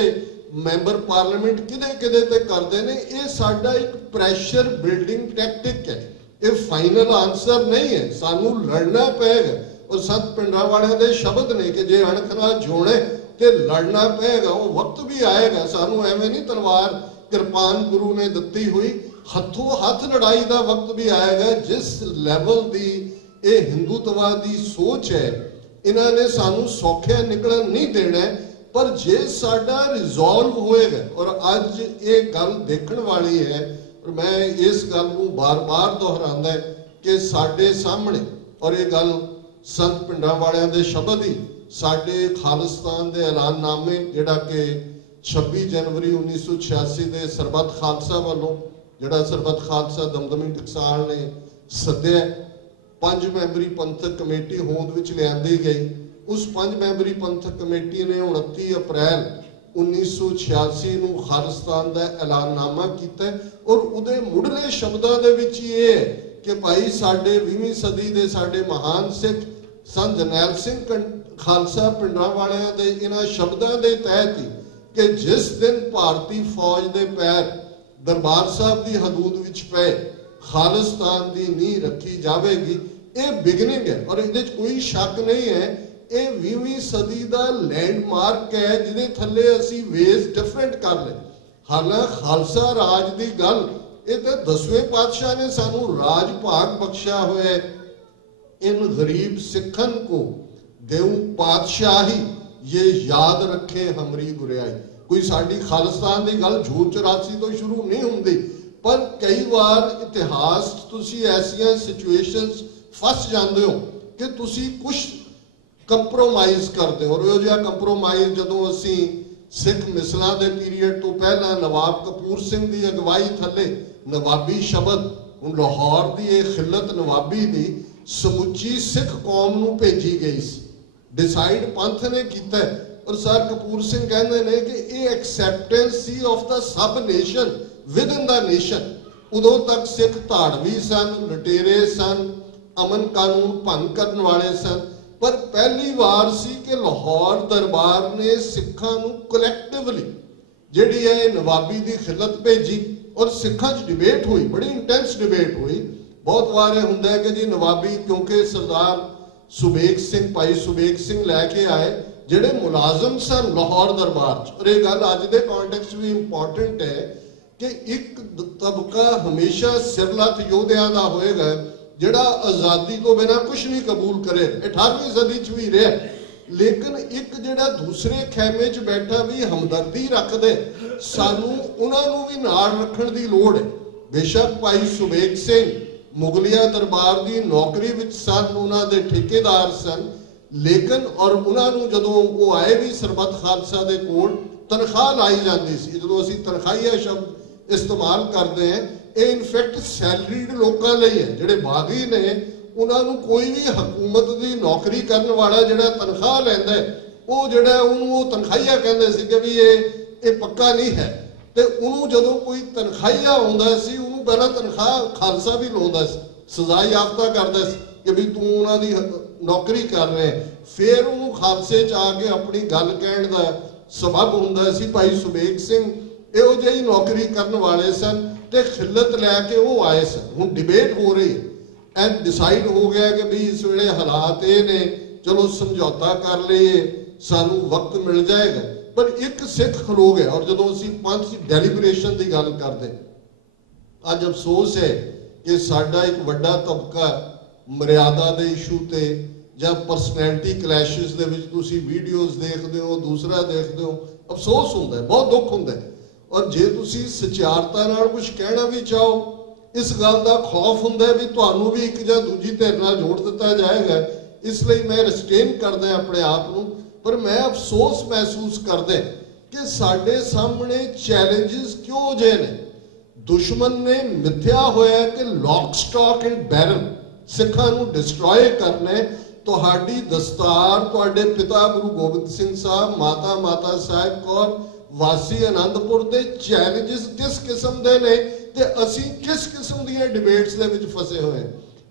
मैंबर पार्लीमेंट किदे किदे ते करते हैं। ये साडा एक प्रैशर बिल्डिंग टैक्टिक है, ये फाइनल आंसर नहीं है, सानू लड़ना पेगा। और संत पिंडां वालियां दे शब्द ने कि जे अणख नाल जोड़े ते लड़ना पेगा, वो वक्त भी आएगा। सानू एवें नहीं तलवार किरपान गुरु ने दिती हुई, हथों हथ लड़ाई का वक्त भी आएगा। जिस लैवल की ये हिंदुत्ववादी सोच है, इन्होंने सानू सौखिया निकलन नहीं देना। पर जे साडा रिजॉल्व होएगा, और अज ये गल देखण वाली है, और मैं इस गल को बार बार दोहरांदा है कि साडे सामने, और ये गल संत पिंडां वालियां दे शब्द ही साडे खालिस्तान दे ऐलाननामे जिहड़ा कि 26 जनवरी 1986 के सरबत खालसा वालों जिहड़ा सरबत खालसा दमदमी टकसाल ने सद्या 5 मैंबरी पंथक कमेटी होंद विच लिआंदी गई। उस 5 मैंबरी पंथक कमेटी ने 29 अप्रैल 1986 नूं खालिस्तान का ऐलाननामा किया, और उहदे मुढ़ले शब्दां दे विच ये है कि भाई साडे 20वीं सदी दे साडे महान सिख संत जरनैल सिंह खालसा पिंडां वालियां दे इन्हां शब्दां दे तहत ही कि जिस दिन भारती फौज दे पैर दरबार साहब की हदूद विच पे खालिस्तान की नींह रखी जाएगी, ये बिगनिंग है और इहदे कोई शक नहीं है। ये 20वीं सदी का लैंडमार्क है जिहदे थल्ले असी वेज डिफरेंट कर ले। हालांकि खालसा राज की गल ये तो 10वें पातशाह ने सानू राज भाग बख्शा हुआ है। इन गरीब सिखन को देऊ पातशाही ये याद रखे हमरी गुरियाई। कोई साडी खालिस्तान की गल झूठ 84 तो शुरू नहीं होंदी, पर कई बार इतिहास तुसी ऐसियां सिचुएशंस फस जाते हो कि तुसी कुछ कंप्रोमाइज़ करते हो। और वो जिहा कंप्रोमाइज़ जदों असी सिख मिसलों के पीरीयड तो पहला नवाब कपूर सिंह की अगवाई थले नवाबी शब्द हुण लाहौर की ये खिलत नवाबी की समुची सिख कौम नूं भेजी गई सी, डिसाइड पंथ ने किया। और सर कपूर सिंह कहते हैं कि ये acceptancy of the sub nation within the nation. उदों तक सिख धाड़वी सन, लुटेरे सन, अमन कानून भंग करने वाले सन, पर पहली बार सी कि लाहौर दरबार ने सिखां नूं कलैक्टिवली जिहड़ी है नवाबी की खिलत भेजी और सिखां च डिबेट हुई, बड़ी इंटेंस डिबेट हुई। बहुत बार हुंदा है कि जी नवाबी क्योंकि सरदार सुबेग सिंह भाई सुबेग सिंह लैके आए जिहड़े मुलाजम सन लाहौर दरबार च। और ये गल अज दे कॉन्टैक्स्ट भी इंपॉर्टेंट है कि एक तबका हमेशा सिरलथ योद्धियां दा होएगा जिहड़ा आज़ादी तो बिना कुछ नहीं कबूल करे। 18वीं सदी च भी रहा, लेकिन एक जिहड़ा दूसरे खैमे च बैठा भी हमदर्दी रखदे, सानू उन्हां नूं भी नाल रखण दी लोड़ है। बेशक भाई सुबेग सिंह मुगलिया दरबार की नौकरी विच सन, उन्हां दे ठेकेदार सन, लेकिन और उन्होंने जदों वो आए भी सरबत खालसा दे कोल तनख्वाह लाई जाती सी। जदों असीं तनख्वाहिया शब्द इस्तेमाल करते हैं, ये इनफैक्ट सैलरीड लोगों लई है। जिहड़े बागी ने उन्होंने कोई भी हुकूमत की नौकरी करने वाला जिहड़ा तनख्वाह लैंदा है, वो जिहड़ा उहनूं तनख्वाहिया कहंदे सी कि भी ये पक्का नहीं है। तो उन्होंने जदों कोई तनख्वाहिया आउंदा सी, उन्होंने पहला तनख्वाह खालसा भी लाउंदा सी, सजा याफ्ता करदा सी कि भी तू उन्हां दी नौकरी कर रहे। फिर उन्होंने खालसे च आके अपनी गल कहण दा सबब हुंदा सी। भाई सुबेग सिंह इहो जिही नौकरी करने वाले सन ते खिलत लैके वो आए सन। हुण डिबेट हो रही एंड डिसाइड हो गया कि भी इस वेले हालात ये ने, चलो समझौता कर लीए, सानू वक्त मिल जाएगा। पर एक सिख खलो गया। और जदों असीं पंथ की डेलीबरेशन की गल करते, अज अफसोस है कि साडा एक वड्डा तबका मर्यादा के इशू ते ਜਾਂ परसनैलिटी क्लैशिज ਦੇ ਵਿੱਚ ਤੁਸੀਂ ਵੀਡੀਓਜ਼ ਦੇਖਦੇ ਹੋ, दूसरा देखते हो, अफसोस ਹੁੰਦਾ है, बहुत दुख ਹੁੰਦਾ है। और जे ਤੁਸੀਂ ਸਚਾਰਤਾ ਨਾਲ ਕੁਝ ਕਹਿਣਾ ਵੀ ਚਾਹੋ, इस गल का खौफ ਹੁੰਦਾ भी ਤੁਹਾਨੂੰ भी एक ਜਾਂ दूजी ਧਿਰ ਨਾਲ जोड़ दिता जाएगा। इसलिए मैं रिस्ट्रेन करदा अपने आप ਨੂੰ। पर मैं अफसोस महसूस करदा कि साडे सामने चैलेंजेस क्यों जे ने। दुश्मन ने मिथ्या होया कि लॉक स्टॉक एंड बैरल सिखां नूं डिस्ट्रॉय करना। तुहाडी दस्तार, तुहाडे पिता गुरु गोबिंद सिंह साहब, माता साहिब कौर वासी आनंदपुर के चैलेंजेस किस किस्म के ने ते असी किस किस्म दी डिबेट्स दे विच फसे हुए,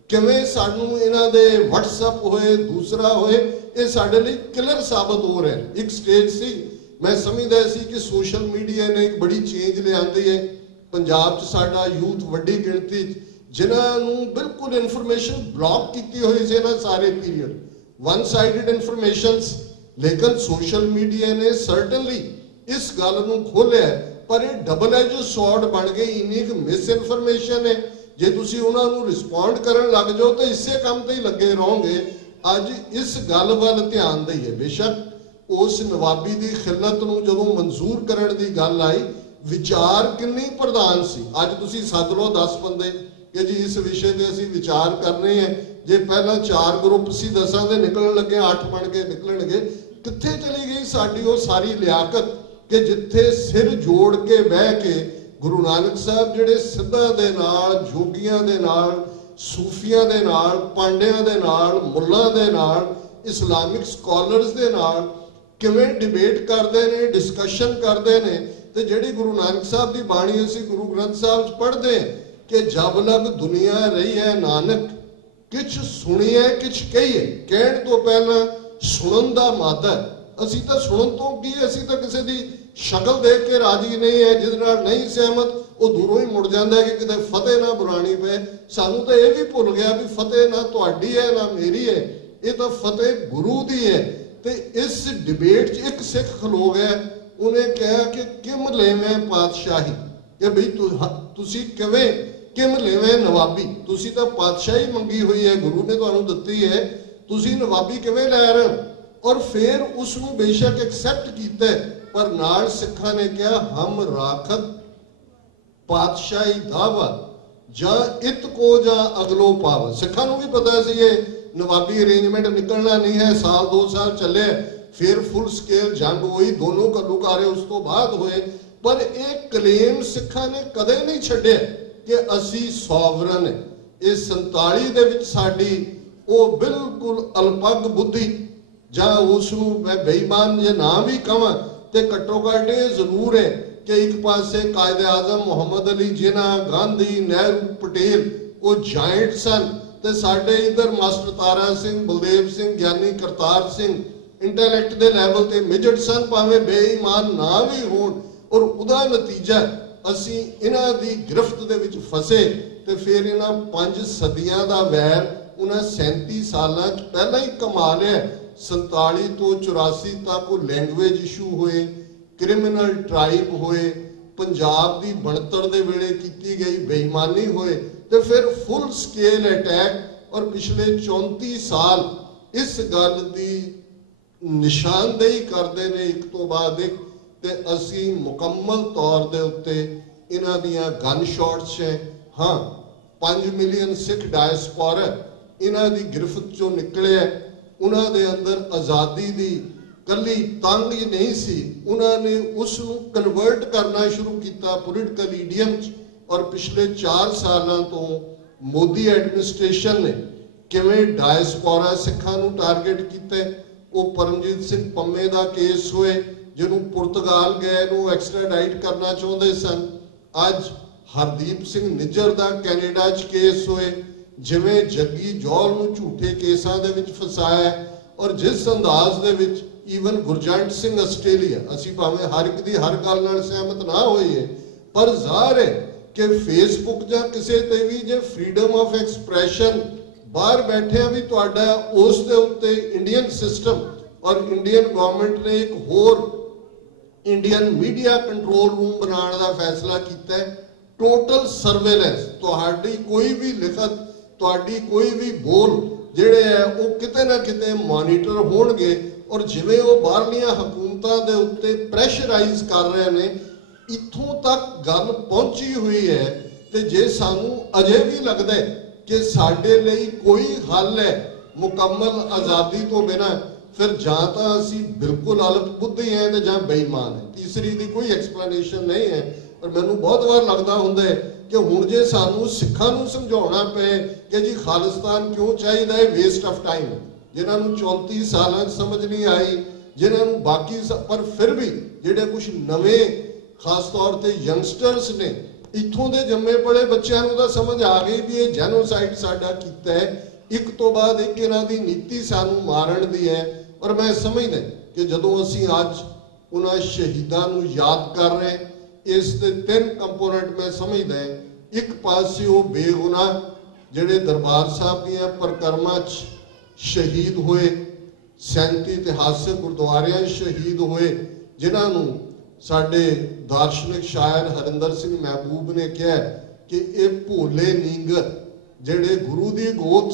किवें सानू इन्हां दे व्हाट्सएप होए, दूसरा होए, ये साडे लई किलर साबित हो रहे हैं। एक स्टेज सी मैं समझदा सी कि सोशल मीडिया ने एक बड़ी चेंज लिआंदी है। पंजाब च साडा यूथ वड्डी गिणती जिन्होंने बिल्कुल इन्फॉर्मेशन ब्लॉक की हुई सी ना सारे पीरियड, वन साइडेड इन्फॉर्मेशंस। लेकिन सोशल मीडिया ने सर्टनली इस गल नूं खोलिया, पर यह डबल एज सॉर्ड बन गई। इन्नी मिस इन्फॉर्मेशन है, जे तुसीं उन्हां नूं रिस्पॉन्ड करन लग जाओ तो इसे काम ते ही लगे रहोगे। अज इस गल वल ध्यान दईए। बेशक उस नवाबी की खिलत नूं जदों मंजूर करन दी गल आई, विचार किन्नी प्रधान सी। अज तुसीं सद लो 10 बंदे कि जी इस विषय पर असीं विचार करने हैं। जे पहला 4 ग्रुप सी 10 के निकलन लगे, 8 बन के निकलणगे। कित्थे चली गई साडी वो सारी लियाकत कि जिथे सिर जोड़ के बह के गुरु नानक साहब जिहड़े सिद्धां दे नाल, जोगियां दे नाल, सूफियां दे नाल, पांडियां दे नाल, मुल्लां दे नाल, इस्लामिक स्कॉलर्स दे नाल किवें डिबेट करते हैं, डिस्कशन करते हैं। तो जिहड़ी गुरु नानक साहब की बाणी असीं गुरु ग्रंथ साहब च पढ़ते हैं, कि जब लग दुनिया रही है नानक किछ सुनिए किछ कहिए। कहण तो पहला सुनन दा मादा। असी तो सुनन तो की, असी तो किसी की शक्ल देख के राजी नहीं है, जिस नाल नहीं सहमत वो दूरों ही मुड़ जाता है कि किते फतेह ना बुलानी पे। सानू तो यह भी भुल गया भी फतेह ना तुहाडी है ना मेरी है, ये तो फतेह गुरु दी है। तो इस डिबेट च एक सिख खलो गया, उन्हें कहा कि किम लेवें पातशाही, कि बई तुसी किवें किम लेवें नवाबी, तुसी तो पातशाही मंगी हुई है, गुरु ने तुहानू दित्ती है, तुसी नवाबी किवें लै रहे हो। और फिर उसनू बेशक एक्सैप्ट किया, पर नाल सिखां ने कहा हम राखत पातशाही दावा जा इत को जा अगलो पाव। सिखां नू भी पता सी ये नवाबी अरेंजमेंट निकलना नहीं है, साल 2 साल चले, फिर फुल स्केल जंग हुई, दोनों घल्लूकारे उस तो बाद हुए, पर एक क्लेम सिखां ने कदे नहीं छड्डिया कि असी सॉवरन है। ये 47 दे विच साडी वो बिल्कुल अलपग बुद्धि जां उसनू मैं बेईमान जे ना भी कहां ते घट्टो घट्ट ये जरूर है कि एक पासे कायदे आजम मुहम्मद अली जिन्ना, गांधी, नेहरू, पटेल वो जायंट सन, ते साडे इधर मास्टर तारा सिंह, बलदेव सिंह, ज्ञानी करतार सिंह इंटैलेक्ट के लैवल ते मिजट सन, भावें बेईमान ना भी होण। और उदा नतीजा असी इन्हां दी गिरफ्त दे विच फसे ते फिर इन्हां 5 सदियां दा वैर उन्हां 37 सालां च पहला ही कमा लिया। 47 तो 84 तक वो लैंगुएज इशू हुए, क्रिमिनल ट्राइब हुए, पंजाब की बनतर दे वेले की गई बेईमानी होए, तो फिर फुल स्केल अटैक। और पिछले 34 साल इस गल की निशानदेही करते ने एक तो बाद एक, ते असी मुकम्मल तौर दे उत्ते इन्हां दियां गन शॉट्स है। हाँ, 5 मिलियन सिख डायस्पोरा इन्हां दी गिरफ्त चों निकले, उन्हां दे अंदर आज़ादी दी कली तंग ही नहीं सी, उन्होंने उसनू कन्वर्ट करना शुरू किया पोलिटिकल ईडियम। और पिछले 4 सालों तो मोदी एडमिनिस्ट्रेशन ने किवें डायस्पोरा सिखां नू टारगेट किया। वो परमजीत सिंह पंमे का केस हुए, जिन्हों पुर्तगाल गए नू एक्सट्राडाइट करना चाहते सन। अज हरदीप सिंह निज्जर का कैनेडा च केस हुए, जिवें जग्गी जौहल नू झूठे केसां दे विच फसाया। और जिस अंदाज दे विच ईवन गुरजंट सिंह आस्ट्रेलिया, असी भावें हर एक दी हर गल नाल सहमत ना होइए, पर ज़ाहिर है कि फेसबुक जां किसी ते भी जे फ्रीडम ऑफ एक्सप्रैशन बाहर बैठे भी तुहाडा उस दे उत्ते इंडियन सिस्टम और इंडियन गवर्नमेंट ने एक होर इंडियन मीडिया कंट्रोल रूम बनाने का फैसला किया है। टोटल सर्वेलेंस, तुहाडी कोई भी लिखत, तुहाडी कोई भी बोल जिहड़े है वो किते ना किते मॉनीटर होणगे। और जिवें वो बाहरलियां हुकूमतां दे उत्ते प्रैशराइज कर रहे ने, इत्थों तक गल पहुंची हुई है। ते जे सानू अजे भी लगदा है कि साडे लई कोई हल है मुकम्मल आज़ादी तो बिना, फिर जां तां असी बिल्कुल अल्प बुद्धि हैं ते जां बेईमान है। तीसरी दी कोई एक्सप्लेनेशन नहीं है। पर मैनू बहुत बार लगता होंगे कि हुण जे सानू सिखां नू समझाउणा पे कि जी खालिस्तान क्यों चाहिए, वेस्ट ऑफ टाइम। जिन्हां नू 34 सालां समझ नहीं आई, जिन्हां नू बाकी पर फिर भी जिहड़े कुछ नवें खास तौर पर यंगस्टर्स ने, इत्थों के जम्मे पड़े बच्चों को तो समझ आ गई भी ये जेनोसाइड साडा कीता है। एक तो बाद एक इन्हां दी नीति सानू मारण दी है। और मैं समझदा कि जदों असीं अज उन्हां शहीदां नू याद कर रहे, इस दे 3 कंपोनेंट मैं समझदा है। एक पासे वो बेगुनाह जिहड़े दरबार साहब दीआं परिक्रमा शहीद हुए, 37 इतिहासिक गुरुद्वारियां शहीद हुए, जिन्हां नू साडे दार्शनिक शायर हरिंदर सिंह महबूब ने कहा कि ये भोले नींगर जिहड़े गुरु की गोद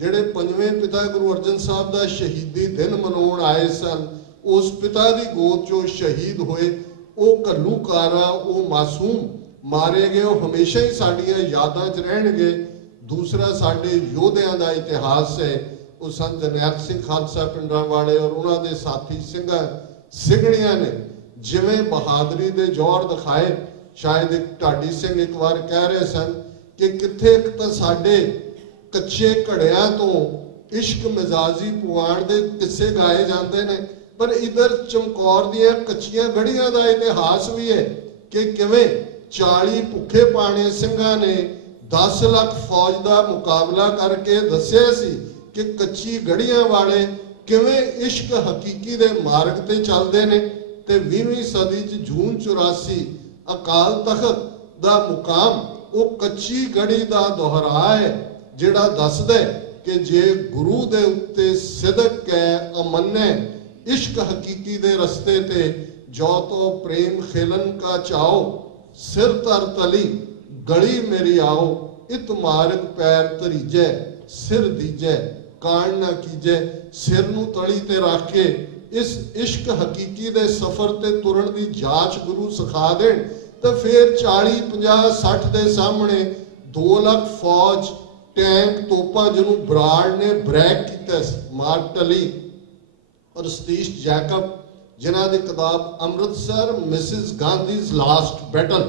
जिहड़े 5वें पिता गुरु अर्जन साहब का शहीदी दिन मनाउण आए सन, उस पिता की गोद चो शहीद हुए, वो घल्लूकारा, वो मासूम मारे गए, वो हमेशा ही साडियां यादां च रहणगे। दूसरा साडे योधियां का इतिहास है, वो संत जरनैल सिंह खालसा पिंडां वाले और उन्होंने साथी सिंघां सिगड़ियां ने जिवें बहादरी दे जौहर दिखाए। शायद एक ढाडी सिंह एक बार कह रहे सन कि किथे तो साडे कच्चे घड़ियां तो इश्क मिजाजी पुआण दे किस्से गाए जाते हैं, पर इधर चमकौर दियां कच्चियां गढ़ियां का इतिहास भी है कि किवें 40 भुखे पाने सिंघां ने 10 ਲੱਖ ਫੌਜ ਦਾ ਮੁਕਾਬਲਾ ਕਰਕੇ ਦੱਸਿਆ ਸੀ ਕਿ ਕੱਚੀ ਗੜੀਆਂ ਵਾਲੇ ਕਿਵੇਂ ਇਸ਼ਕ ਹਕੀਕੀ ਦੇ ਮਾਰਗ ਤੇ ਚੱਲਦੇ ਨੇ। ਤੇ 20ਵੀਂ ਸਦੀ 'ਚ ਜੂਨ 84 ਅਕਾਲ ਤਖਤ ਦਾ ਮੁਕਾਮ ਉਹ ਕੱਚੀ ਗੜੀ ਦਾ ਦੁਹਰਾ ਹੈ, ਜਿਹੜਾ ਦੱਸਦਾ ਕਿ ਜੇ ਗੁਰੂ ਦੇ ਉੱਤੇ ਸਿਦਕ ਹੈ, ਅਮਨ ਹੈ, इश्क हकीकी दे रस्ते ते जो तो प्रेम खेलन का चाओ, सिर तर तली गली मेरी आओ, इत मार्ग पैर तरीजै सिर दीजै कान ना कीजै। सिर नू तली ते रख के इस इश्क हकीकी दे सफर ते तुरन दी जांच गुरु सिखा देण तो फिर 40 50 60 दे सामने 2 लाख फौज टैंक तोपा जिन्हों बराड़ ने ब्रैक किया, मार्क टली और सतीश जैकब जिन्हां दी किताब Amritsar Mrs Gandhi's last battle,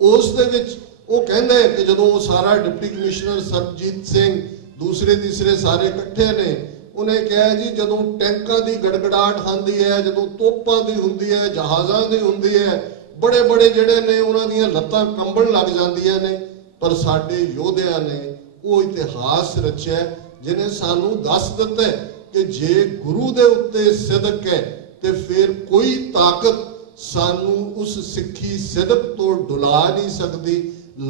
उस दे विच वो कहंदे कि जदों वो सारा डिप्टी कमिश्नर सरबजीत सिंह दूसरे तीसरे सारे इकट्ठे ने, उन्हें कहा जी जदों टैंकां दी गड़गड़ाहट आंदी है, जदों तोपां दी हुंदी है, जहाज़ां दी हुंदी है, बड़े बड़े जिहड़े ने उन्हां दीयां लत्तां कंबण लग जांदियां ने, पर साडे योधियां ने वो इतिहास रचिया जिन्हें सानू दस दिता है कि जे गुरु दे उत्ते सिदक है तो फिर कोई ताकत सानू उस सिक्खी सिदक तो डुला नहीं सकती।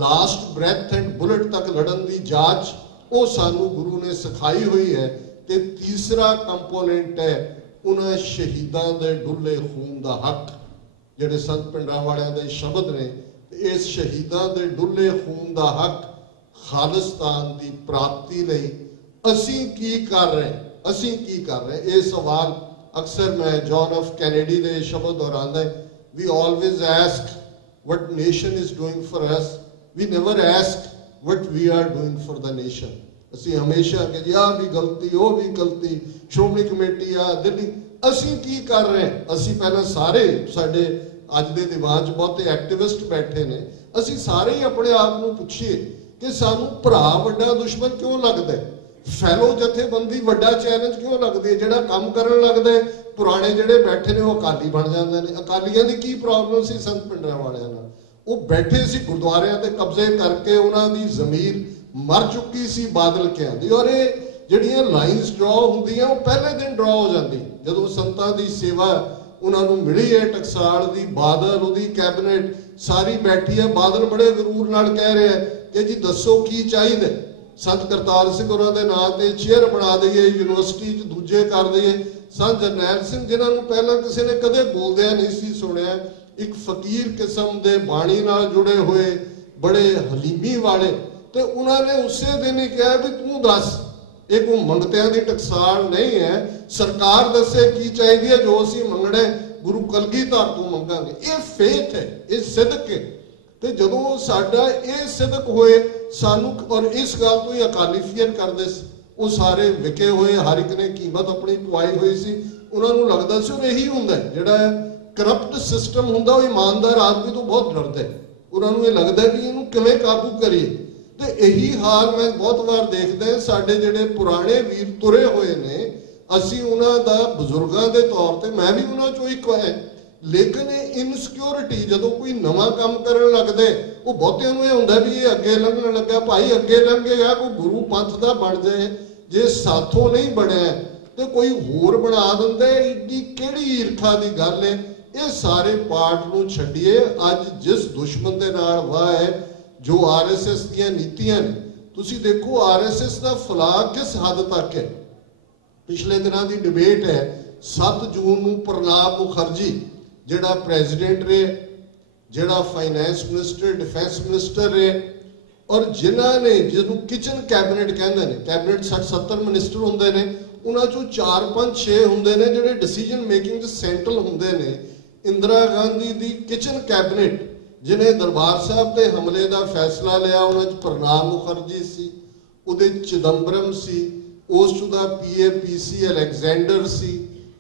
लास्ट ब्रैथ एंड बुलेट तक लड़न की जांच वो सानू गुरु ने सिखाई हुई है। ते तीसरा कंपोनेंट है उन्हें शहीदां दे डुले खून दा हक, जिहड़े संत पिंडां दे शब्द ने, इस शहीदां दे डुले खून दा हक खालिस्तान की प्राप्ति लई असीं की कर रहे हैं, असीं की कर रहे हैं। ये सवाल अक्सर मैं जॉन ऑफ कैनेडी के शब्द दोहरांदा है, we always ask what nation is doing for us, we never ask what we are doing for the nation. असीं हमेशा कि जी आ भी गलती, वो भी गलती, श्रोमणी कमेटी आ दिल्ली, असीं की कर रहे हैं। असीं पहला सारे साडे अज दे दीवान च बहुते एक्टिविस्ट बैठे ने, असीं सारे ही अपने आप नूं पुछीए कि सानू भरा वड्डा दुश्मन क्यों लगदा है, फैलो जथेबंदी वड्डा चैलेंज क्यों लगती है, जिहड़ा काम करन लगदा है पुराने जिहड़े बैठे ने वो अकाली बन जांदे ने। अकालियां दी की प्रॉब्लम सी संत पिंडरां वालियां नाल, वो बैठे सी गुरुद्वारियां ते कब्जे करके उन्हां दी ज़मीर मर चुकी सी बादल के आंदी, और ये जिहड़ियां लाइनस ड्रॉ हुंदियां वो पहले दिन ड्रॉ हो जांदी जदों संतां दी सेवा उन्हां नूं मिली है। टकसाल दी बादल उहदी कैबिनेट सारी बैठी है, बादल बड़े गरूर नाल कह रहे हैं कि जी दसो की चाहिए, संत करतार सिंह उन्हां दे नां ते चेयर बना दईए, यूनिवर्सिटी च दूजे कर दईए। संत जरनैल सिंह जिन्हां नूं पहलां किसी ने कदे बोलदिआं नहीं सी सुणिया, एक फकीर किस्म दे बाणी नाल जुड़े हुए बड़े हलीमी वाले, ते उन्होंने उसे दिन ही कहा भी तू दस, ये कोई मंगतिआं दी टकसाल नहीं है, सरकार दसे की चाहिए, जो असीं मंगना गुरु कलगीधर तो मंगांगे। ये फेथ है, ये सिदक है। ते जदों साडा ये सिदक होए सानू, और इस गल तो ही अकाली फियर करदे सी, वो सारे विके हुए, हर एक ने कीमत अपनी पवाई हुई सी, उन्होंने लगता सी यही हुंदा है जिहड़ा करप्ट सिस्टम हुंदा, वो ईमानदार आदमी तो बहुत डरदा है, उन्होंने ये लगता है कि इहनूं किवें काबू करिए। तो यही हाल मैं बहुत बार देखदा, साडे जिहड़े पुराने वीर तुरे हुए ने, असीं उन्हां दा बजुर्गां दे तौर ते, मैं भी उन्हां चों एक है, लेकिन इनसिक्योरिटी जदों कोई नवां काम करन लगदे, वो बहुतिआं नूं इह हुंदा भी ये अगे लंघण लगा, भाई अगे लंघेगा कोई गुरु पंथ दा बण जाए, जे साथों नहीं बणिआ ते कोई होर बना दिंदे, इड्डी किहड़ी ईरखा दी गल है। ये सारे पार्ट नूं छड्डिए, अज जिस दुश्मन दे नाल वाह है, जो RSS दीआं नीतियां ने, तुसीं देखो RSS दा फैलाव किस हद तक है। पिछले दिनां दी डिबेट है, 7 जून नूं प्रणब मुखर्जी जिहड़ा प्रेजिडेंट रहे, जिहड़ा फाइनैंस मिनिस्टर, डिफेंस मिनिस्टर रहे, और जिन्हां ने जिन्हों किचन कैबिनेट कहंदे ने, कैबिनेट 60-70 मिनिस्टर हुंदे ने, उन्हां चों 4-5-6 हुंदे ने जिहड़े डिसीजन मेकिंग च सेंट्रल हुंदे ने। इंदिरा गांधी दी किचन कैबिनेट जिन्हें दरबार साहब के हमले का फैसला लिया, उन्हां च प्रणब मुखर्जी सी, उहदे चिदंबरम सी, उस दा PAPC अलैगजेंडर सी,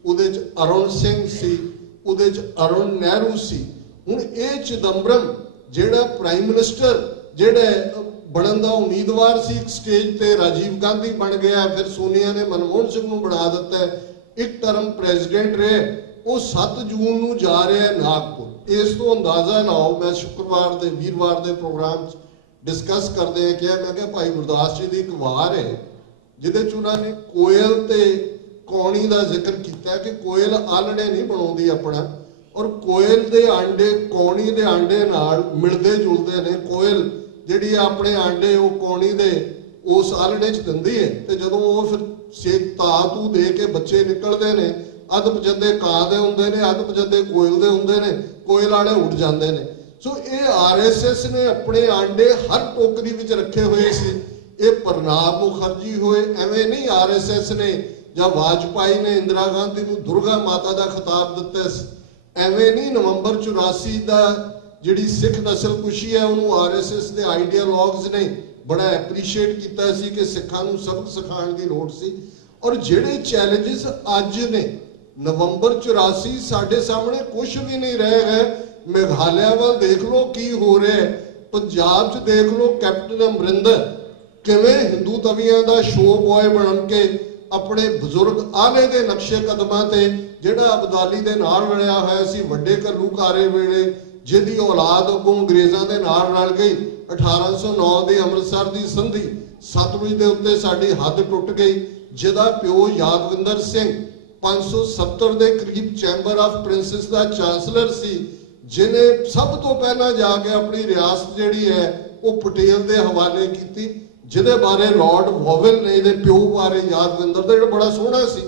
उहदे च अरुण सिंह सी, उहदे च अरुण नेहरू सी। हुण ये चिदंबरम जिहड़ा प्राइम मिनिस्टर जिहड़ा बनन दा उम्मीदवार सी, एक स्टेज ते राजीव गांधी बन गया, फिर सोनिया ने मनमोहन सिंह नूं बना दिता है, एक टर्म प्रेजिडेंट रहे, वो 7 जून नूं जा रहा है नागपुर। इस तो अंदाजा लाओ, मैं शुक्रवार दे वीरवार दे प्रोग्राम डिस्कस करते हैं क्या, मैं क्या भाई गुरदास जी की एक वार है जिहदे च उन्होंने कोयल ते कौणी का जिक्र किया कि कोयल आलणे नहीं बनाउंदी अपना, और कोयल के आंडे कौणी के आंडे नाल मिलते जुलते ने। कोयल जिहड़ी अपने आंडे वो कौणी दे उस आलणे च दिंदी है, तो जदों वो फिर ता तू दे के बच्चे निकलते हैं, अध पजंदे कां दे हुंदे ने, अध पजंदे कोयल दे हुंदे ने, कोयल वाले उड़ जाते हैं। सो ये RSS ने अपने आंडे हर टोकरी विच रखे हुए सी। ये प्रणब मुखर्जी होए एवें नहीं RSS ने, जब वाजपेयी ने इंदिरा गांधी को दुर्गा माता का खिताब दिता, एवें नहीं नवंबर 84 का जिहड़ी सिख नस्ल कुशी है उन्होंने RSS के आइडियालॉग्स ने बड़ा एप्रीशिएट किया सी कि सिखां नूं सबक सिखाउण दी लोड़ सी। और जिहड़े चैलेंजिस अज ने नवंबर 84 साडे सामने कुछ भी नहीं रह गए। मेघालय वाल देख लो की हो रहा है, पंजाब च देख लो कैप्टन अमरिंदर किवें हिंदू तवियां दा शो बॉय बन के अपने बजुर्ग आले दे नक्शे कदमां ते जिहड़ा अबदाली दे नाल रलिया होया सी वड्डे घल्लूकारे वेले, जिहदी औलाद अगों अंग्रेज़ां दे नाल रल गई। 1809 ਦੀ ਅੰਮ੍ਰਿਤਸਰ ਦੀ ਸੰਧੀ ਸਤਲੁਜ ਦੇ ਉੱਤੇ ਸਾਡੀ ਹੱਦ ਟੁੱਟ ਗਈ, ਜਿਹਦਾ ਪਿਓ ਯਾਦਵਿੰਦਰ ਸਿੰਘ 570 ਦੇ ਕਰੀਬ ਚੈਂਬਰ ਆਫ ਪ੍ਰਿੰਸੈਸ ਦਾ ਚਾਂਸਲਰ ਸੀ, ਜਿਨੇ ਸਭ ਤੋਂ ਪਹਿਲਾਂ ਜਾ ਕੇ ਆਪਣੀ ਰਿਆਸਤ ਜਿਹੜੀ ਹੈ ਉਹ ਪਟੇਲ ਦੇ ਹਵਾਲੇ ਕੀਤੀ, ਜਿਹਦੇ ਬਾਰੇ ਲਾਰਡ ਵੋਵਲ ਨੇ ਇਹਦੇ ਪਿਓ ਬਾਰੇ ਯਾਦਵਿੰਦਰ ਦਾ ਜਿਹੜਾ ਬੜਾ ਸੋਹਣਾ ਸੀ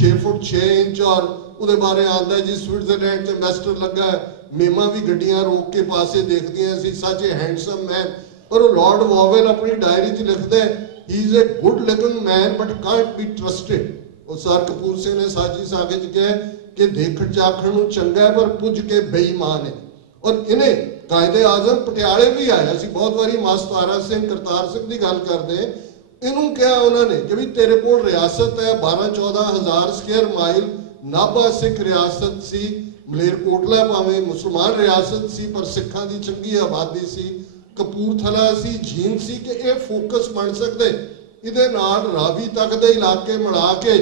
6 ਫੁੱਟ 6 ਇੰਚ, ਔਰ ਉਹਦੇ ਬਾਰੇ ਆਉਂਦਾ ਜੀ ਸਵਿਟਜ਼ਰਲੈਂਡ 'ਚ ਮੈਸਟਰ ਲੱਗਾ, ਮੇਮਾ ਵੀ ਗੱਡੀਆਂ ਰੋਕ ਕੇ ਪਾਸੇ ਦੇਖਦੀਆਂ ਸੀ, ਸੱਚ ਏ ਹੈਂਡਸਮ ਮੈਨ। और लॉर्ड वॉवेल अपनी डायरी च लिखते he is a good looking man but can't be trusted. और सर कपूर सिंह ने साजी सागे च कहा कि देखण चाखण नूं चंगा है पर पुज के बेईमान है। और इन्हें कायदे आजम पटियाले भी आया सी बहुत बारी, मास्तारा सिंह करतार सिंह की गल करते हैं, इनू कहा उन्होंने कि भी तेरे कोल रियासत है 12-14 हज़ार स्क्वेयर माइल, नाभा सिख रियासत सी, मलेरकोटला भावें मुसलमान रियासत सी पर सिखां दी चंगी आबादी सी, कपूरथला सी, जींद सी, कि यह फोकस बन सकते, इहदे नाल रावी तक दे इलाके मिला के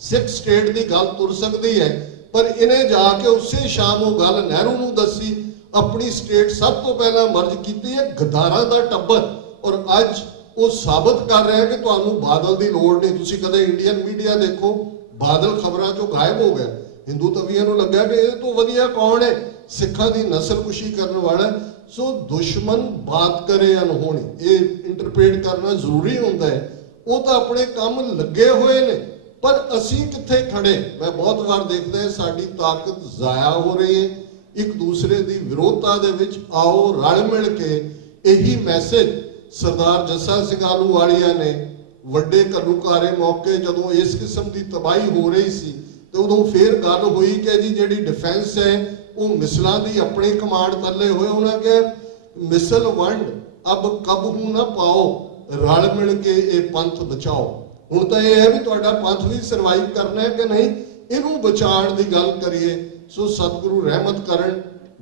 सिख स्टेट की गल तुर सकती है। पर इन्हें जाके उसे शाम वो गल नेहरू नूं दसी, अपनी स्टेट सब तो पहला मर्ज की है गद्दारां दा टब्बर। और अज वो साबित कर रहे हैं कि तुहानूं बादल की लोड़ नहीं। तुसीं कदे इंडियन मीडिया देखो, बादल खबरों चों गायब हो गया, हिंदू तवियां नूं लग्या कि इह तो वधिया कौन है सिखां दी नस्लकुशी करने वाला। सो दुश्मन बात करे अनहोनी, ये इंटरप्रेट करना जरूरी होता है। वो तो अपने काम लगे हुए ने, पर असी कित्थे खड़े। मैं बहुत बार देखता है साड़ी ताकत जाया हो रही है, एक दूसरे की विरोधता दे विच आओ रल मिल के। यही मैसेज सरदार जस्सा सिंह आलूवालिया ने वड्डे घल्लूकारे मौके जदों इस किस्म की तबाही हो रही सी, तो उदों फिर गल हुई कि जी जिहड़ी डिफेंस है वो मिसलों की अपनी कमांड थले हुए, उन्हें कहा मिसल वंड अब कबहू ना पाओ, रल मिल के ये पंथ बचाओ। हुण तां यह है भी तुहाडा पंथ भी सरवाइव करना है कि नहीं, इनू बचाण की गल करिए। सो सतगुरु रहमत करन,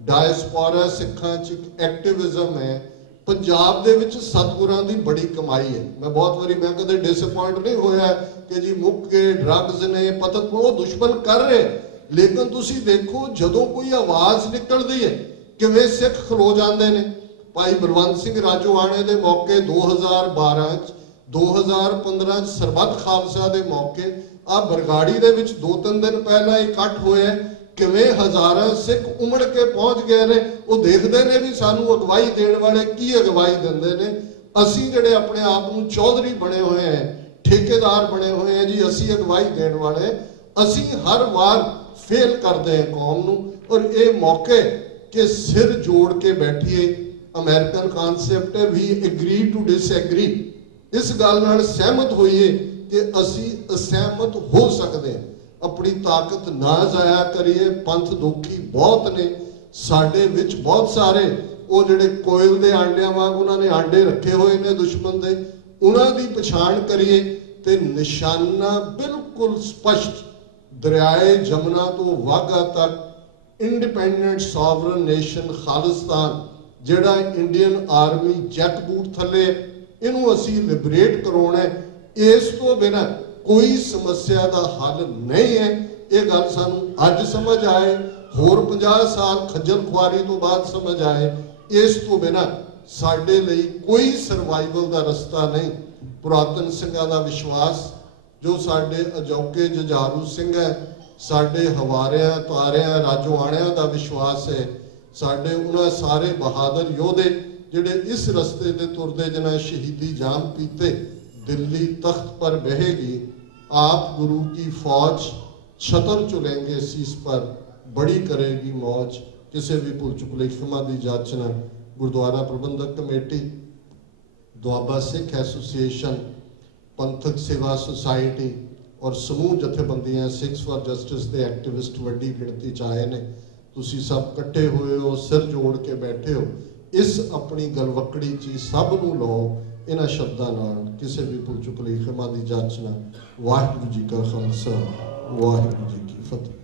डायस्पोरा सिखां च एक्टिविज्म है, पंजाब दे विच सतगुरां दी बड़ी कमाई है। मैं बहुत बारी मैं कदे डिसअपॉइंट नहीं होया कि जी मुक्के ड्रग्स ने पतत वो दुश्मन कर रहे, लेकिन तुसी देखो जदों कोई आवाज़ निकलती है किवें सिख खलो जाते हैं। भाई बलवंत सिंह राजोआणे के मौके 2012 2015 सरबत खालसा के मौके आ बरगाड़ी दे विच 2-3 दिन पहला इकट्ठ होया, किवें हज़ारां सिख उमड़ के पहुंच गए ने। वो देखते हैं भी सानू अगवाई देने वाले की अगवाई देंदे ने। असी जिहड़े अपने आप नूं चौधरी बने हुए हैं, ठेकेदार बने हुए हैं जी, असी अगवाई देने वाले, असी हर बार फेल करते हैं कौम नूं। और ये मौके के सिर जोड़ के बैठिए, अमेरिकन कॉन्सेप्ट है वी एग्री टू डिसएग्री, इस गल नाल सहमत होइए कि असी असहमत हो सकते हैं। अपनी ताकत ना जाया करिए, पंथ दुखी बहुत ने साडे विच, बहुत सारे वो जिहड़े कोयल दे आंडियां वांग उन्होंने आंडे रखे हुए ने दुश्मन दे, उन्हां दी पछाण करिए ते निशाना बिल्कुल स्पष्ट दरियाए जमुना तो वाघा तक इंडिपेंडेंट सॉवरन नेशन खालिस्तान जिहड़ा इंडियन आर्मी जैक बूट थले, इनू असी लिबरेट करवाना है। इस तो बिना कोई समस्या का हल नहीं है। ये गल सानू अज समझ आए, होर 50 साल खज्जल खुआरी तो बाद समझ आए, इस तो बिना ਸਾਡੇ ਲਈ ਕੋਈ ਸਰਵਾਈਵਲ ਦਾ ਰਸਤਾ ਨਹੀਂ। ਪੁਰਾਤਨ ਸਿੰਘਾਂ ਦਾ ਵਿਸ਼ਵਾਸ, ਜੋ ਸਾਡੇ ਅਜੋਕੇ ਜੁਝਾਰੂ ਸਿੰਘ ਹੈ, ਸਾਡੇ ਹਵਾਰਿਆਂ ਤਾਰਿਆਂ ਰਾਜੋਆਣਿਆਂ ਦਾ ਵਿਸ਼ਵਾਸ ਹੈ, ਸਾਡੇ ਉਹਨਾਂ ਸਾਰੇ ਬਹਾਦਰ ਯੋਧੇ ਜਿਹੜੇ ਇਸ ਰਸਤੇ ਤੇ ਤੁਰਦੇ ਜਿਨ੍ਹਾਂ शहीदी जाम पीते। दिल्ली तख्त पर बहेगी आप गुरु की फौज, छतर चुलेंगे शीस पर बड़ी करेगी मौज। किसी भी भुल चुक लेखमा की जाचना गुरुद्वारा प्रबंधक कमेटी, दुआबा सिख एसोसीएशन, पंथक सेवा सोसाइटी और समूह जथेबंदियां सिक्स फॉर जस्टिस के एक्टिविस्ट वड्डी गिणती च आए ने। तुसी सब कट्ठे हुए हो, सिर जोड़ के बैठे हो। इस अपनी गलवकड़ी ची सब नूं लो इन्हां शब्दां नाल। किसी भी भुल चुक ਲਈ खिमा दी जाचना। वाहिगुरू जी का खालसा, वाहिगुरू जी की फतेह।